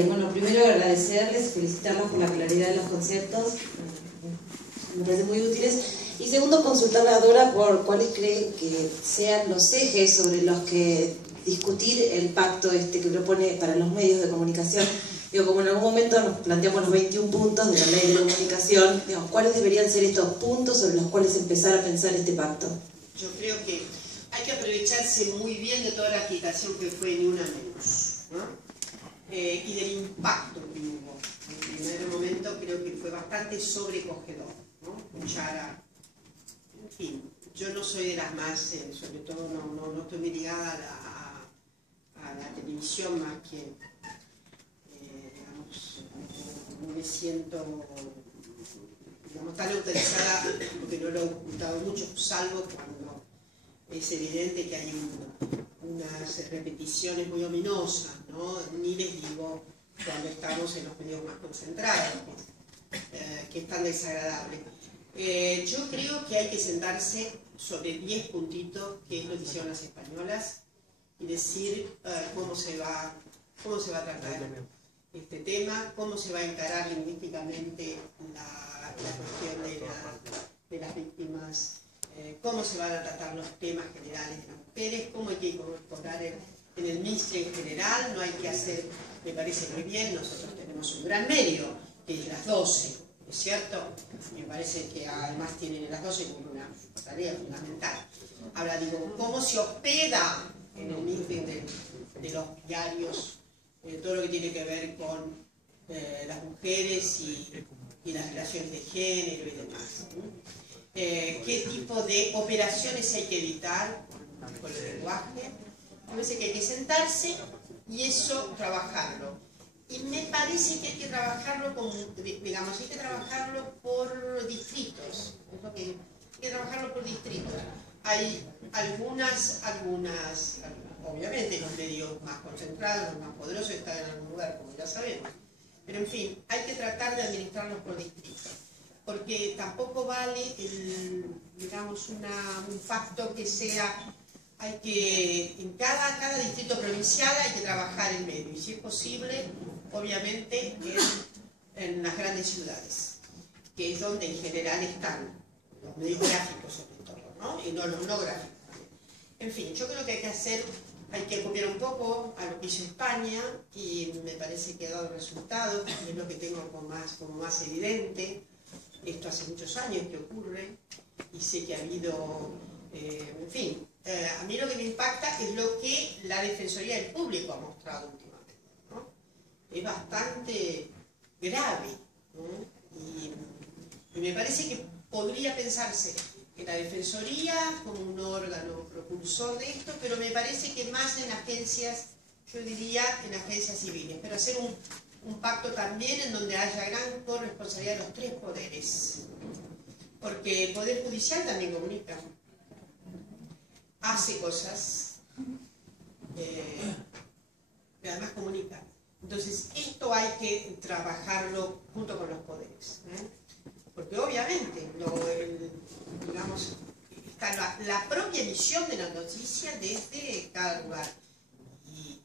Bueno, primero agradecerles, felicitarlos por la claridad de los conceptos, me parecen muy útiles. Y segundo, consultarle a Dora por cuáles creen que sean los ejes sobre los que discutir el pacto que propone para los medios de comunicación. Digo, como en algún momento nos planteamos los 21 puntos de la ley de comunicación, digamos, ¿cuáles deberían ser estos puntos sobre los cuales empezar a pensar este pacto? Yo creo que hay que aprovecharse muy bien de toda la agitación que fue Ni Una Menos, ¿no? Y del impacto que hubo. En el primer momento creo que fue bastante sobrecogedor, ¿no? Escuchar en fin, yo no soy de las más, sobre todo no estoy muy ligada a la televisión más que, digamos, no me siento, digamos, tan autorizada, porque no lo he ocultado mucho, salvo cuando es evidente que hay unas repeticiones muy ominosas, ¿no? Ni les digo cuando estamos en los medios más concentrados, que es tan desagradable. Yo creo que hay que sentarse sobre 10 puntitos, que es lo que hicieron las españolas, y decir cómo se va a tratar este tema, cómo se va a encarar lingüísticamente la cuestión de las víctimas, cómo se van a tratar los temas generales de las mujeres, cómo hay que incorporar en el MISTRE en general. No hay que hacer, me parece muy bien, nosotros tenemos un gran medio, que es las 12. ¿Es cierto? Me parece que además tienen las 12 como una tarea fundamental. Ahora digo, ¿cómo se hospeda en el meeting de los diarios todo lo que tiene que ver con las mujeres y las relaciones de género y demás? ¿Qué tipo de operaciones hay que evitar con el lenguaje? Me parece que hay que sentarse y eso trabajarlo. Y me parece que hay que trabajarlo digamos, hay que trabajarlo por distritos. Es lo que hay que trabajarlo por distritos. Hay algunas, obviamente los medios más concentrados, los más poderosos están en algún lugar, como ya sabemos. Pero en fin, hay que tratar de administrarlos por distritos. Porque tampoco vale, digamos, un pacto que sea, hay que, en cada distrito provincial hay que trabajar el medio. Y si es posible, obviamente en las grandes ciudades. que es donde en general están los medios gráficos sobre todo, ¿no? Y no los no gráficos. En fin, yo creo que hay que copiar un poco a lo que hizo España, y me parece que ha dado resultados, es lo que tengo como más evidente. Esto hace muchos años que ocurre, y sé que ha habido, en fin, a mí lo que me impacta es lo que la Defensoría del Público ha mostrado últimamente, ¿no? Es bastante grave, ¿no? Y me parece que podría pensarse en la Defensoría como un órgano propulsor de esto, pero me parece que más en agencias, yo diría en agencias civiles, pero hacer un pacto también en donde haya gran corresponsabilidad de los tres poderes, porque el Poder Judicial también comunica, hace cosas, y además comunica. Entonces esto hay que trabajarlo junto con los poderes, porque obviamente digamos, está la propia emisión de la noticia desde cada lugar, y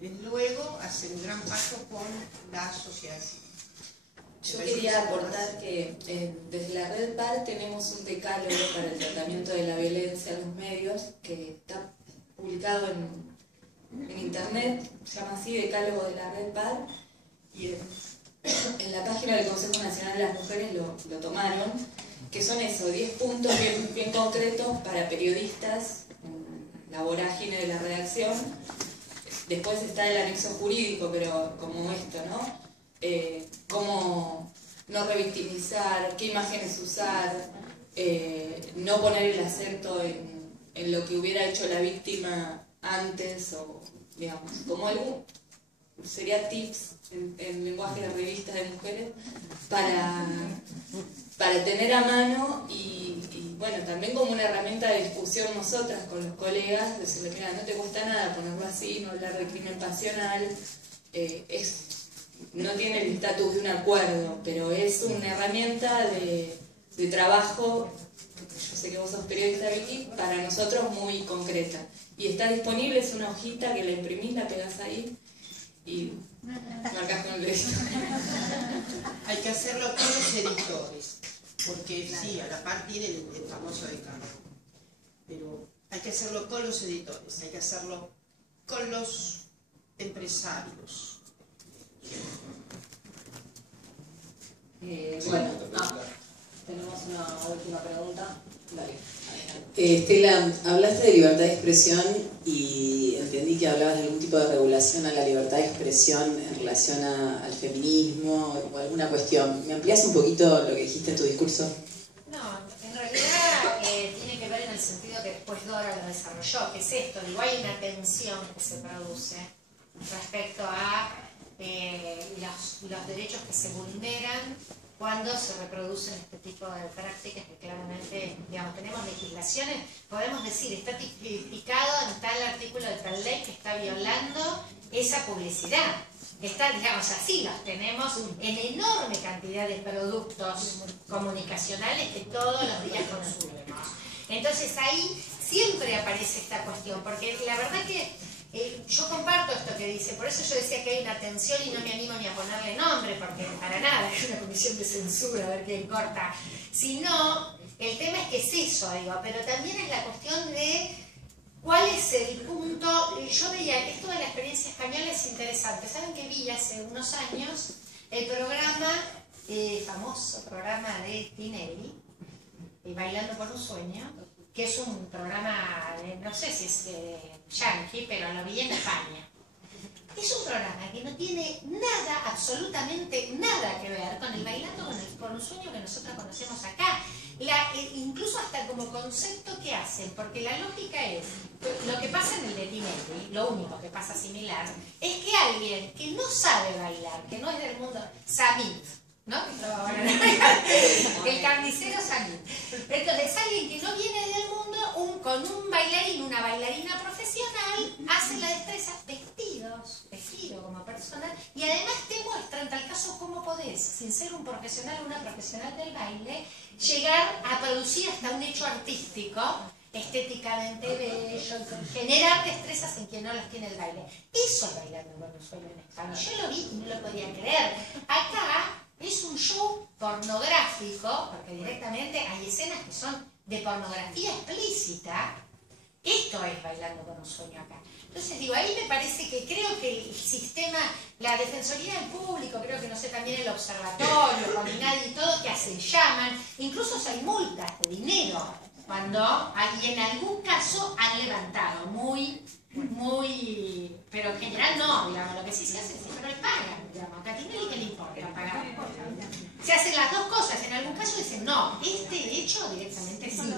desde luego hacer un gran paso con la sociedad civil. Yo quería aportar que desde la Red PAR tenemos un decálogo para el tratamiento de la violencia en los medios que está publicado en internet, se llama así, Decálogo de la Red PAR, y en la página del Consejo Nacional de las Mujeres lo tomaron, que son 10 puntos bien concretos para periodistas, la vorágine de la redacción. Después está el anexo jurídico, pero como esto, ¿no? Cómo no revictimizar, qué imágenes usar, no poner el acento en lo que hubiera hecho la víctima antes, o digamos, como sería tips en lenguaje de revistas de mujeres para tener a mano y bueno, también como una herramienta de discusión nosotras con los colegas, decirle, mira, no te cuesta nada ponerlo así, no hablar de crimen pasional, no tiene el estatus de un acuerdo, pero es una herramienta de trabajo, yo sé que vos sos periodista, Vicky, para nosotros muy concreta. Y está disponible, es una hojita que la imprimís, la pegás ahí y marcás con el dedito. Hay que hacerlo con los editores, porque sí, a la par tiene el famoso decálogo, pero hay que hacerlo con los editores, hay que hacerlo con los empresarios. Bueno, tenemos una última pregunta. Dale. Estela, hablaste de libertad de expresión y entendí que hablabas de algún tipo de regulación a la libertad de expresión en relación al feminismo o alguna cuestión. ¿Me amplías un poquito lo que dijiste en tu discurso? No, en realidad tiene que ver en el sentido que después Dora lo desarrolló, que es esto, digo, hay una tensión que se produce respecto a los derechos que se vulneran cuando se reproducen este tipo de prácticas que claramente, digamos, tenemos legislaciones, podemos decir, está tipificado en tal artículo de tal ley que está violando esa publicidad. Está, digamos así, los tenemos en enorme cantidad de productos comunicacionales que todos los días consumimos. Entonces ahí siempre aparece esta cuestión, porque la verdad que yo comparto esto que dice, por eso yo decía que hay una tensión y no me animo ni a ponerle nombre, porque para nada es una comisión de censura, a ver quién corta, sino el tema es que es eso, digo, pero también es la cuestión de cuál es el punto. Yo veía que esto de la experiencia española es interesante. Saben que vi hace unos años el programa, famoso programa de Tinelli, Bailando por un Sueño, que es un programa, no sé si es yankee, pero lo vi en España. Es un programa que no tiene nada, absolutamente nada que ver con el Bailando por un Sueño que nosotros conocemos acá. Incluso hasta como concepto que hacen, porque la lógica es, lo que pasa en el de Tinelli, lo único que pasa similar, es que alguien que no sabe bailar, que no es del mundo, Samit, ¿no? El carnicero Samit. Entonces, alguien que no viene del mundo, con un bailarín, una bailarina profesional, hace la destreza, vestido como personal, y además te muestran, tal caso, cómo podés, sin ser un profesional o una profesional del baile, llegar a producir hasta un hecho artístico, estéticamente bello, generar destrezas en quien no las tiene el baile. Eso es Bailando por un Sueño en España. Yo lo vi y no lo podía creer. Acá es un show pornográfico, porque directamente hay escenas que son de pornografía explícita. Esto es Bailando con un sueño acá. Entonces digo, ahí me parece que creo que el sistema, la Defensoría del Público, creo que no sé, también el Observatorio, Cominadi y todo, que hacen, llaman, incluso hay multas de dinero, cuando en algún caso han levantado, pero en general no, digamos, lo que sí se hace es, pero le pagan, digamos, a Tinelli ¿qué le importa pagar? Se hacen las dos cosas, en algún caso dicen, no, este hecho directamente sí.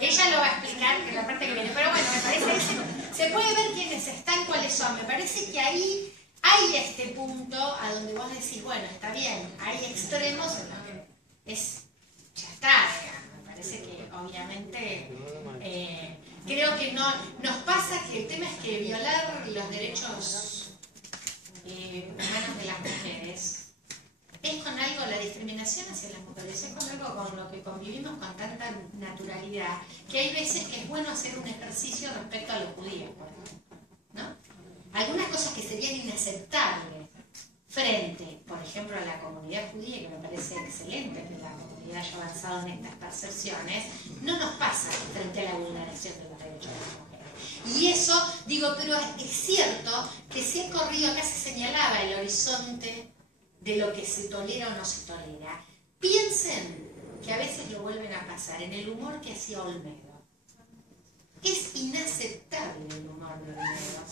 Ella lo va a explicar en la parte que viene, pero bueno, me parece que se puede ver quiénes están, cuáles son. Me parece que ahí hay este punto a donde vos decís, bueno, está bien, hay extremos en los que ya está, digamos. Me parece que obviamente creo que no nos pasa que el tema es que violar los derechos humanos de las mujeres es con algo, la discriminación hacia las mujeres, es con algo con lo que convivimos con tanta naturalidad, que hay veces que es bueno hacer un ejercicio respecto a los judíos, por ejemplo, ¿no? Algunas cosas que serían inaceptables frente, por ejemplo, a la comunidad judía, que me parece excelente que la comunidad haya avanzado en estas percepciones, no nos pasa frente a la vulneración de los derechos de las mujeres. Y eso, digo, pero es cierto que se ha corrido, acá se señalaba el horizonte de lo que se tolera o no se tolera. Piensen que a veces lo vuelven a pasar en el humor que hacía Olmedo. Es inaceptable el humor de Olmedo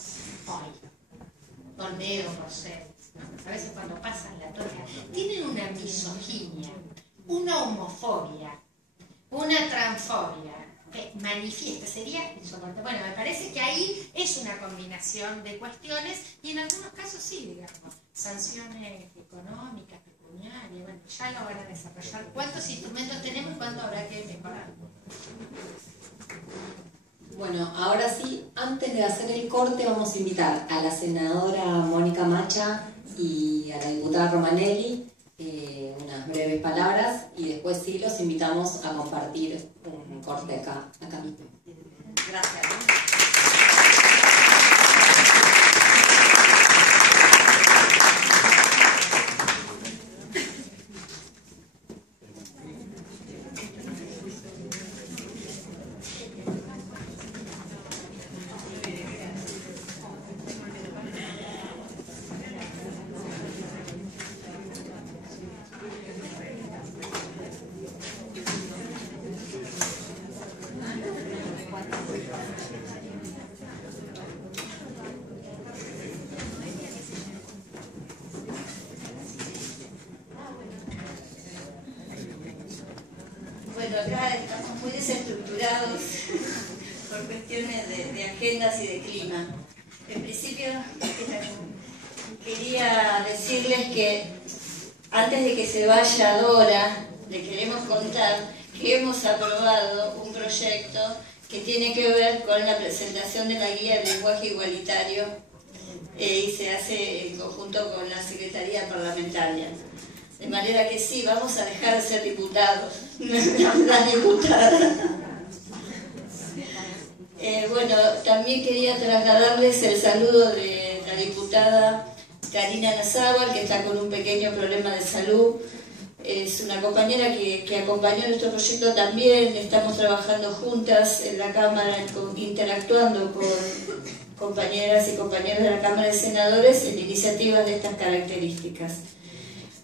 hoy. Olmedo, Porcel, ¿no? A veces cuando pasan la toalla, tienen una misoginia, una homofobia, una transfobia que manifiesta, sería insoportable. Bueno, me parece que ahí es una combinación de cuestiones y en algunos casos sí, digamos, sanciones económicas, pecuniarias, bueno, ya lo van a desarrollar. ¿Cuántos instrumentos tenemos y cuánto habrá que mejorar? Bueno, ahora sí, antes de hacer el corte vamos a invitar a la senadora Mónica Macha y a la diputada Romanelli unas breves palabras y después sí los invitamos a compartir un corte acá mismo. Gracias. Bueno, acá estamos muy desestructurados por cuestiones de agendas y de clima. En principio, quería decirles que antes de que se vaya Dora, le queremos contar que hemos aprobado un proyecto que tiene que ver con la presentación de la guía del lenguaje igualitario y se hace en conjunto con la Secretaría Parlamentaria. De manera que sí, vamos a dejar de ser diputados, las diputadas. Bueno, también quería trasladarles el saludo de la diputada Karina Nazábal, que está con un pequeño problema de salud. Es una compañera que acompañó nuestro proyecto también. Estamos trabajando juntas en la Cámara, interactuando con compañeras y compañeros de la Cámara de Senadores en iniciativas de estas características.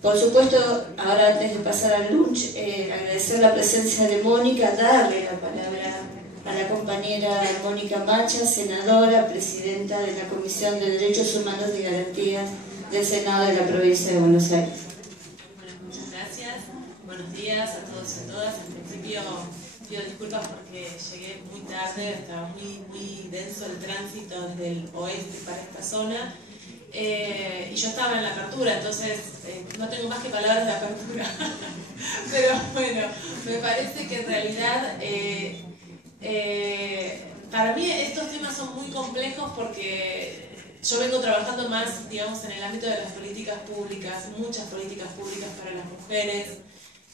Por supuesto, ahora antes de pasar al lunch, agradecer la presencia de Mónica, darle la palabra a la compañera Mónica Macha, senadora, presidenta de la Comisión de Derechos Humanos y Garantías del Senado de la Provincia de Buenos Aires. Bueno, muchas gracias. Buenos días a todos y a todas. En principio pido disculpas porque llegué muy tarde, estaba muy denso el tránsito desde el oeste para esta zona. Y yo estaba en la apertura, entonces no tengo más que palabras de apertura. Pero bueno, me parece que en realidad para mí estos temas son muy complejos porque yo vengo trabajando más, digamos, en el ámbito de las políticas públicas, muchas políticas públicas para las mujeres,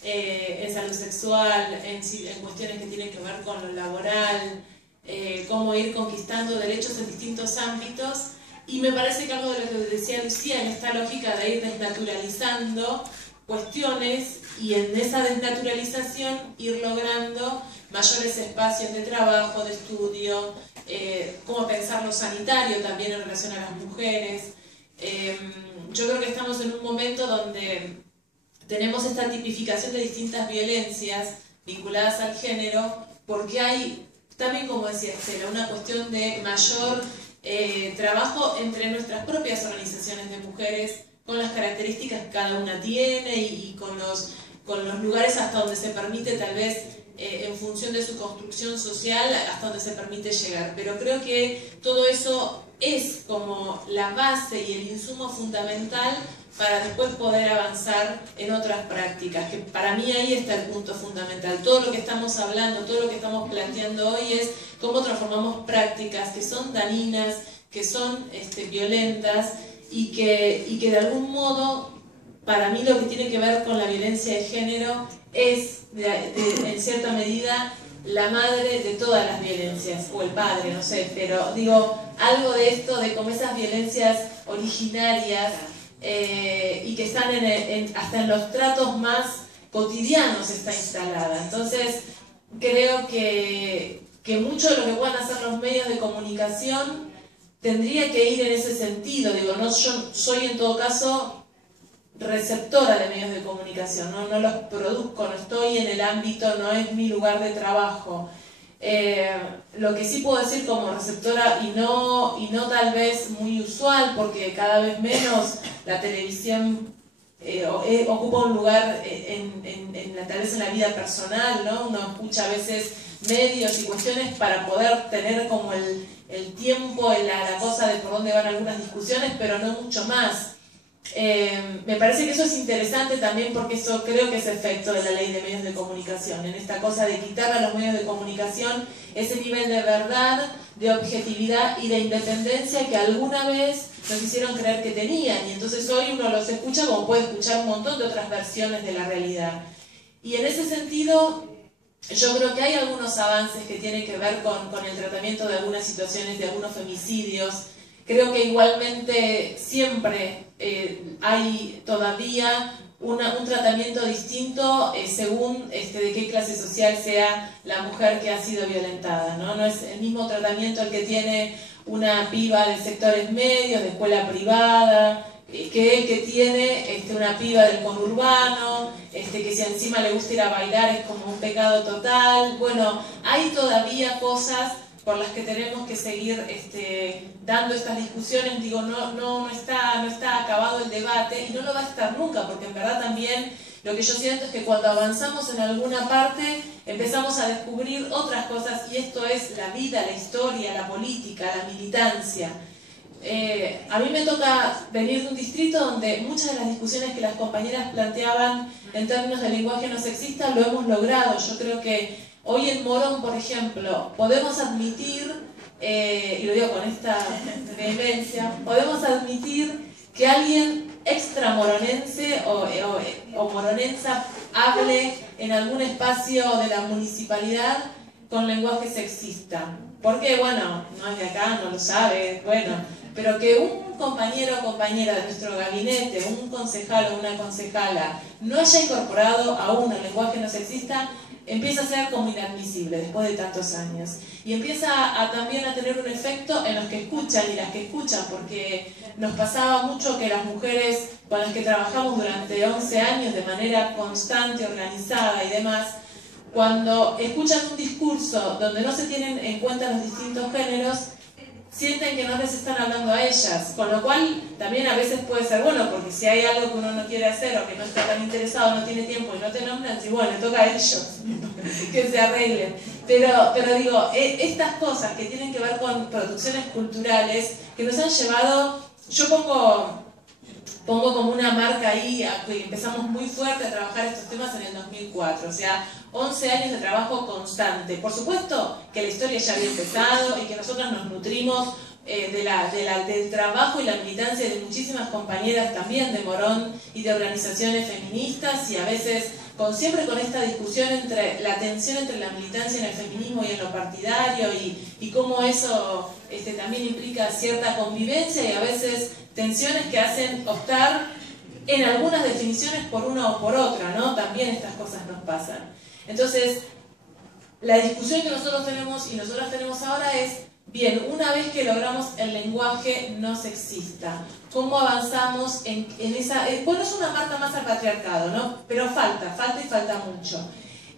en salud sexual, en cuestiones que tienen que ver con lo laboral, cómo ir conquistando derechos en distintos ámbitos. y me parece que algo de lo que decía Lucía, en esta lógica de ir desnaturalizando cuestiones y en esa desnaturalización ir logrando mayores espacios de trabajo, de estudio, cómo pensar lo sanitario también en relación a las mujeres. Yo creo que estamos en un momento donde tenemos esta tipificación de distintas violencias vinculadas al género, porque hay, también como decía Estela, una cuestión de mayor trabajo entre nuestras propias organizaciones de mujeres, con las características que cada una tiene y con los lugares hasta donde se permite, tal vez en función de su construcción social, hasta donde se permite llegar. Pero creo que todo eso es como la base y el insumo fundamental para después poder avanzar en otras prácticas, que para mí ahí está el punto fundamental. Todo lo que estamos hablando, todo lo que estamos planteando hoy es cómo transformamos prácticas que son dañinas, que son violentas y que de algún modo, para mí lo que tiene que ver con la violencia de género es, en cierta medida, la madre de todas las violencias, o el padre, no sé, pero digo, algo de esto, de como esas violencias originarias, y que están hasta en los tratos más cotidianos está instalada. Entonces, creo que mucho de lo que puedan hacer los medios de comunicación tendría que ir en ese sentido. Digo, yo soy en todo caso receptora de medios de comunicación, no los produzco, no estoy en el ámbito, no es mi lugar de trabajo. Lo que sí puedo decir como receptora, y no tal vez muy usual, porque cada vez menos la televisión ocupa un lugar tal vez en la vida personal, ¿no? Uno escucha a veces medios y cuestiones para poder tener como el tiempo, la cosa de por dónde van algunas discusiones, pero no mucho más. Me parece que eso es interesante también, porque eso creo que es efecto de la ley de medios de comunicación, en esta cosa de quitar a los medios de comunicación ese nivel de verdad, de objetividad y de independencia que alguna vez nos hicieron creer que tenían, y entonces hoy uno los escucha como puede escuchar un montón de otras versiones de la realidad. Y en ese sentido, yo creo que hay algunos avances que tienen que ver con el tratamiento de algunas situaciones, de algunos femicidios. Creo que igualmente siempre hay todavía un tratamiento distinto según de qué clase social sea la mujer que ha sido violentada, ¿no? No es el mismo tratamiento el que tiene una piba de sectores medios, de escuela privada, que el que tiene una piba del conurbano, que si encima le gusta ir a bailar es como un pecado total. Bueno, hay todavía cosas por las que tenemos que seguir dando estas discusiones. Digo, no está acabado el debate, y no lo va a estar nunca, porque en verdad también lo que yo siento es que cuando avanzamos en alguna parte empezamos a descubrir otras cosas, y esto es la vida, la historia, la política, la militancia. A mí me toca venir de un distrito donde muchas de las discusiones que las compañeras planteaban en términos de lenguaje no sexista lo hemos logrado. Yo creo que hoy en Morón, por ejemplo, podemos admitir, y lo digo con esta vehemencia, podemos admitir que alguien extramoronense o moronensa hable en algún espacio de la municipalidad con lenguaje sexista. Porque, bueno, no es de acá, no lo sabe, bueno, pero que un compañero o compañera de nuestro gabinete, un concejal o una concejala, no haya incorporado aún el lenguaje no sexista, empieza a ser como inadmisible después de tantos años. Y empieza también a tener un efecto en los que escuchan y las que escuchan, porque nos pasaba mucho que las mujeres con las que trabajamos durante 11 años de manera constante, organizada y demás, cuando escuchan un discurso donde no se tienen en cuenta los distintos géneros, sienten que no les están hablando a ellas, con lo cual también a veces puede ser bueno, porque si hay algo que uno no quiere hacer o que no está tan interesado, no tiene tiempo y no te nombran, si bueno, le toca a ellos que se arreglen. Pero digo, estas cosas que tienen que ver con producciones culturales que nos han llevado, yo pongo como una marca ahí, que empezamos muy fuerte a trabajar estos temas en el 2004, o sea, 11 años de trabajo constante. Por supuesto que la historia ya había empezado y que nosotros nos nutrimos del trabajo y la militancia de muchísimas compañeras también de Morón y de organizaciones feministas, y a veces siempre con esta discusión entre la tensión entre la militancia en el feminismo y en lo partidario, y cómo eso también implica cierta convivencia y a veces tensiones que hacen optar en algunas definiciones por una o por otra, ¿no? También estas cosas nos pasan. Entonces, la discusión que nosotros tenemos y nosotras tenemos ahora es, bien, una vez que logramos el lenguaje no sexista, ¿cómo avanzamos en esa...? Bueno, es una marca más al patriarcado, ¿no? Pero falta mucho.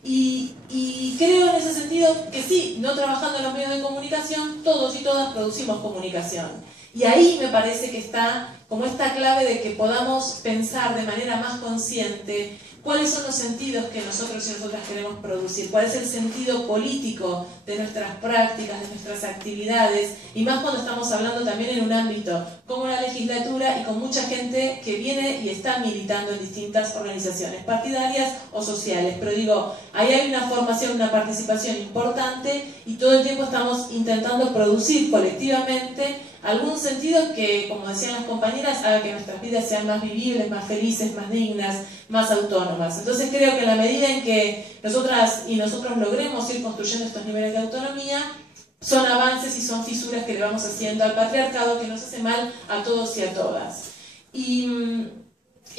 Y creo en ese sentido que sí, no trabajando en los medios de comunicación, todos y todas producimos comunicación. Y ahí me parece que está como esta clave de que podamos pensar de manera más consciente cuáles son los sentidos que nosotros y nosotras queremos producir, cuál es el sentido político de nuestras prácticas, de nuestras actividades, y más cuando estamos hablando también en un ámbito como la legislatura y con mucha gente que viene y está militando en distintas organizaciones partidarias o sociales. Pero digo, ahí hay una formación, una participación importante y todo el tiempo estamos intentando producir colectivamente algún sentido que, como decían las compañeras, haga que nuestras vidas sean más vivibles, más felices, más dignas, más autónomas. Entonces creo que en la medida en que nosotras y nosotros logremos ir construyendo estos niveles de autonomía, son avances y son fisuras que le vamos haciendo al patriarcado, que nos hace mal a todos y a todas. Y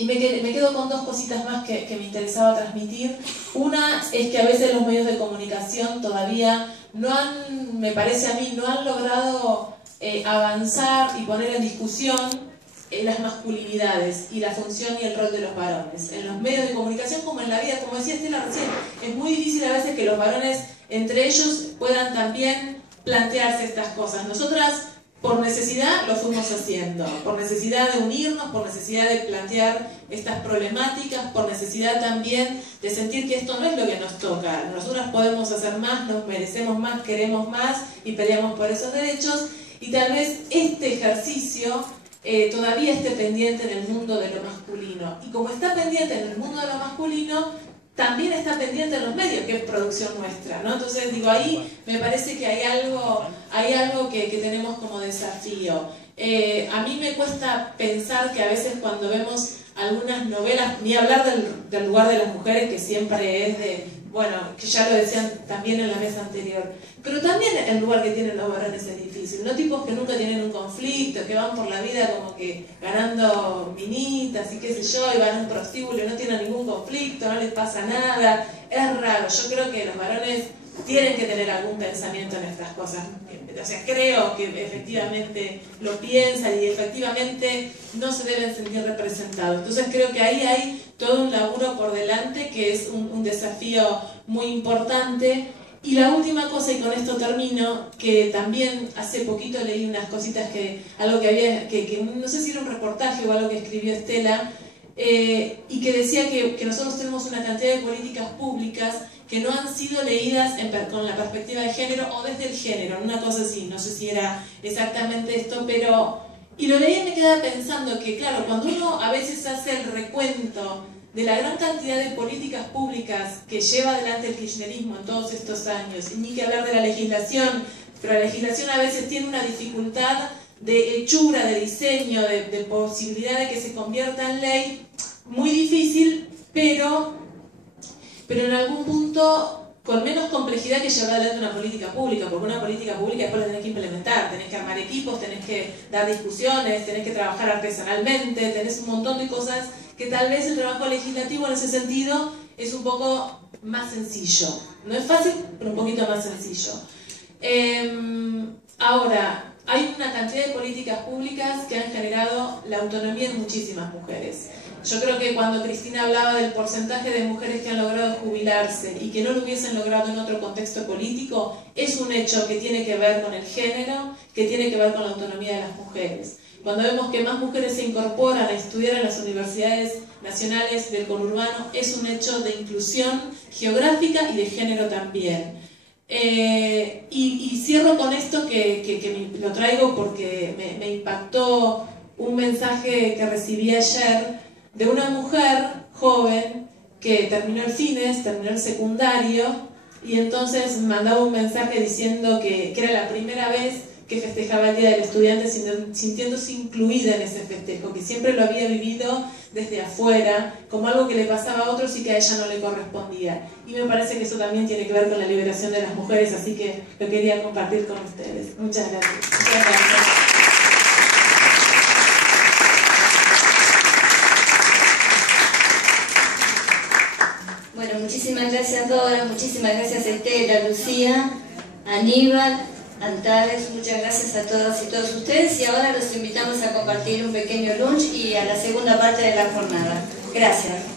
me quedo con dos cositas más que me interesaba transmitir. Una es que a veces los medios de comunicación todavía no han, me parece a mí, no han logrado avanzar y poner en discusión las masculinidades y la función y el rol de los varones. En los medios de comunicación como en la vida, como decía Estela recién, es muy difícil a veces que los varones entre ellos puedan también plantearse estas cosas. Nosotras por necesidad lo fuimos haciendo, por necesidad de unirnos, por necesidad de plantear estas problemáticas, por necesidad también de sentir que esto no es lo que nos toca. Nosotras podemos hacer más, nos merecemos más, queremos más y peleamos por esos derechos. Y tal vez este ejercicio todavía esté pendiente en el mundo de lo masculino. Y como está pendiente en el mundo de lo masculino, también está pendiente en los medios, que es producción nuestra, ¿no? Entonces, digo, ahí me parece que hay algo que tenemos como desafío. A mí me cuesta pensar que a veces cuando vemos algunas novelas, ni hablar del lugar de las mujeres, que siempre es de... Bueno, que ya lo decían también en la mesa anterior, pero también el lugar que tienen los varones es difícil, no tipos que nunca tienen un conflicto, que van por la vida como que ganando minitas y qué sé yo, y van a un prostíbulo y no tienen ningún conflicto, no les pasa nada, es raro. Yo creo que los varones tienen que tener algún pensamiento en estas cosas. O sea, creo que efectivamente lo piensan y efectivamente no se deben sentir representados. Entonces creo que ahí hay todo un laburo por delante que es un desafío muy importante. Y la última cosa, y con esto termino, que también hace poquito leí unas cositas algo que había, que no sé si era un reportaje o algo que escribió Estela, y que decía que nosotros tenemos una cantidad de políticas públicas que no han sido leídas con la perspectiva de género o desde el género, una cosa así, no sé si era exactamente esto, pero... Y lo leí y me quedaba pensando que, claro, cuando uno a veces hace el recuento de la gran cantidad de políticas públicas que lleva adelante el kirchnerismo en todos estos años, y ni que hablar de la legislación, pero la legislación a veces tiene una dificultad de hechura, de diseño, de posibilidad de que se convierta en ley, muy difícil, pero en algún punto con menos complejidad que llevar adelante una política pública, porque una política pública después la tenés que implementar, tenés que armar equipos, tenés que dar discusiones, tenés que trabajar artesanalmente, tenés un montón de cosas que tal vez el trabajo legislativo en ese sentido es un poco más sencillo. No es fácil, pero un poquito más sencillo. Ahora, hay una cantidad de políticas públicas que han generado la autonomía de muchísimas mujeres. Yo creo que cuando Cristina hablaba del porcentaje de mujeres que han logrado jubilarse y que no lo hubiesen logrado en otro contexto político, es un hecho que tiene que ver con el género, que tiene que ver con la autonomía de las mujeres. Cuando vemos que más mujeres se incorporan a estudiar en las universidades nacionales del conurbano, es un hecho de inclusión geográfica y de género también. Y cierro con esto que lo traigo porque me impactó un mensaje que recibí ayer de una mujer joven que terminó el cines, terminó el secundario, y entonces mandaba un mensaje diciendo que era la primera vez que festejaba el Día del Estudiante sintiéndose incluida en ese festejo, que siempre lo había vivido desde afuera, como algo que le pasaba a otros y que a ella no le correspondía. Y me parece que eso también tiene que ver con la liberación de las mujeres, así que lo quería compartir con ustedes. Muchas gracias. Muchas gracias. Bueno, muchísimas gracias Dora, muchísimas gracias Estela, Lucía, Aníbal, Antares, muchas gracias a todas y todos ustedes y ahora los invitamos a compartir un pequeño lunch y a la segunda parte de la jornada. Gracias.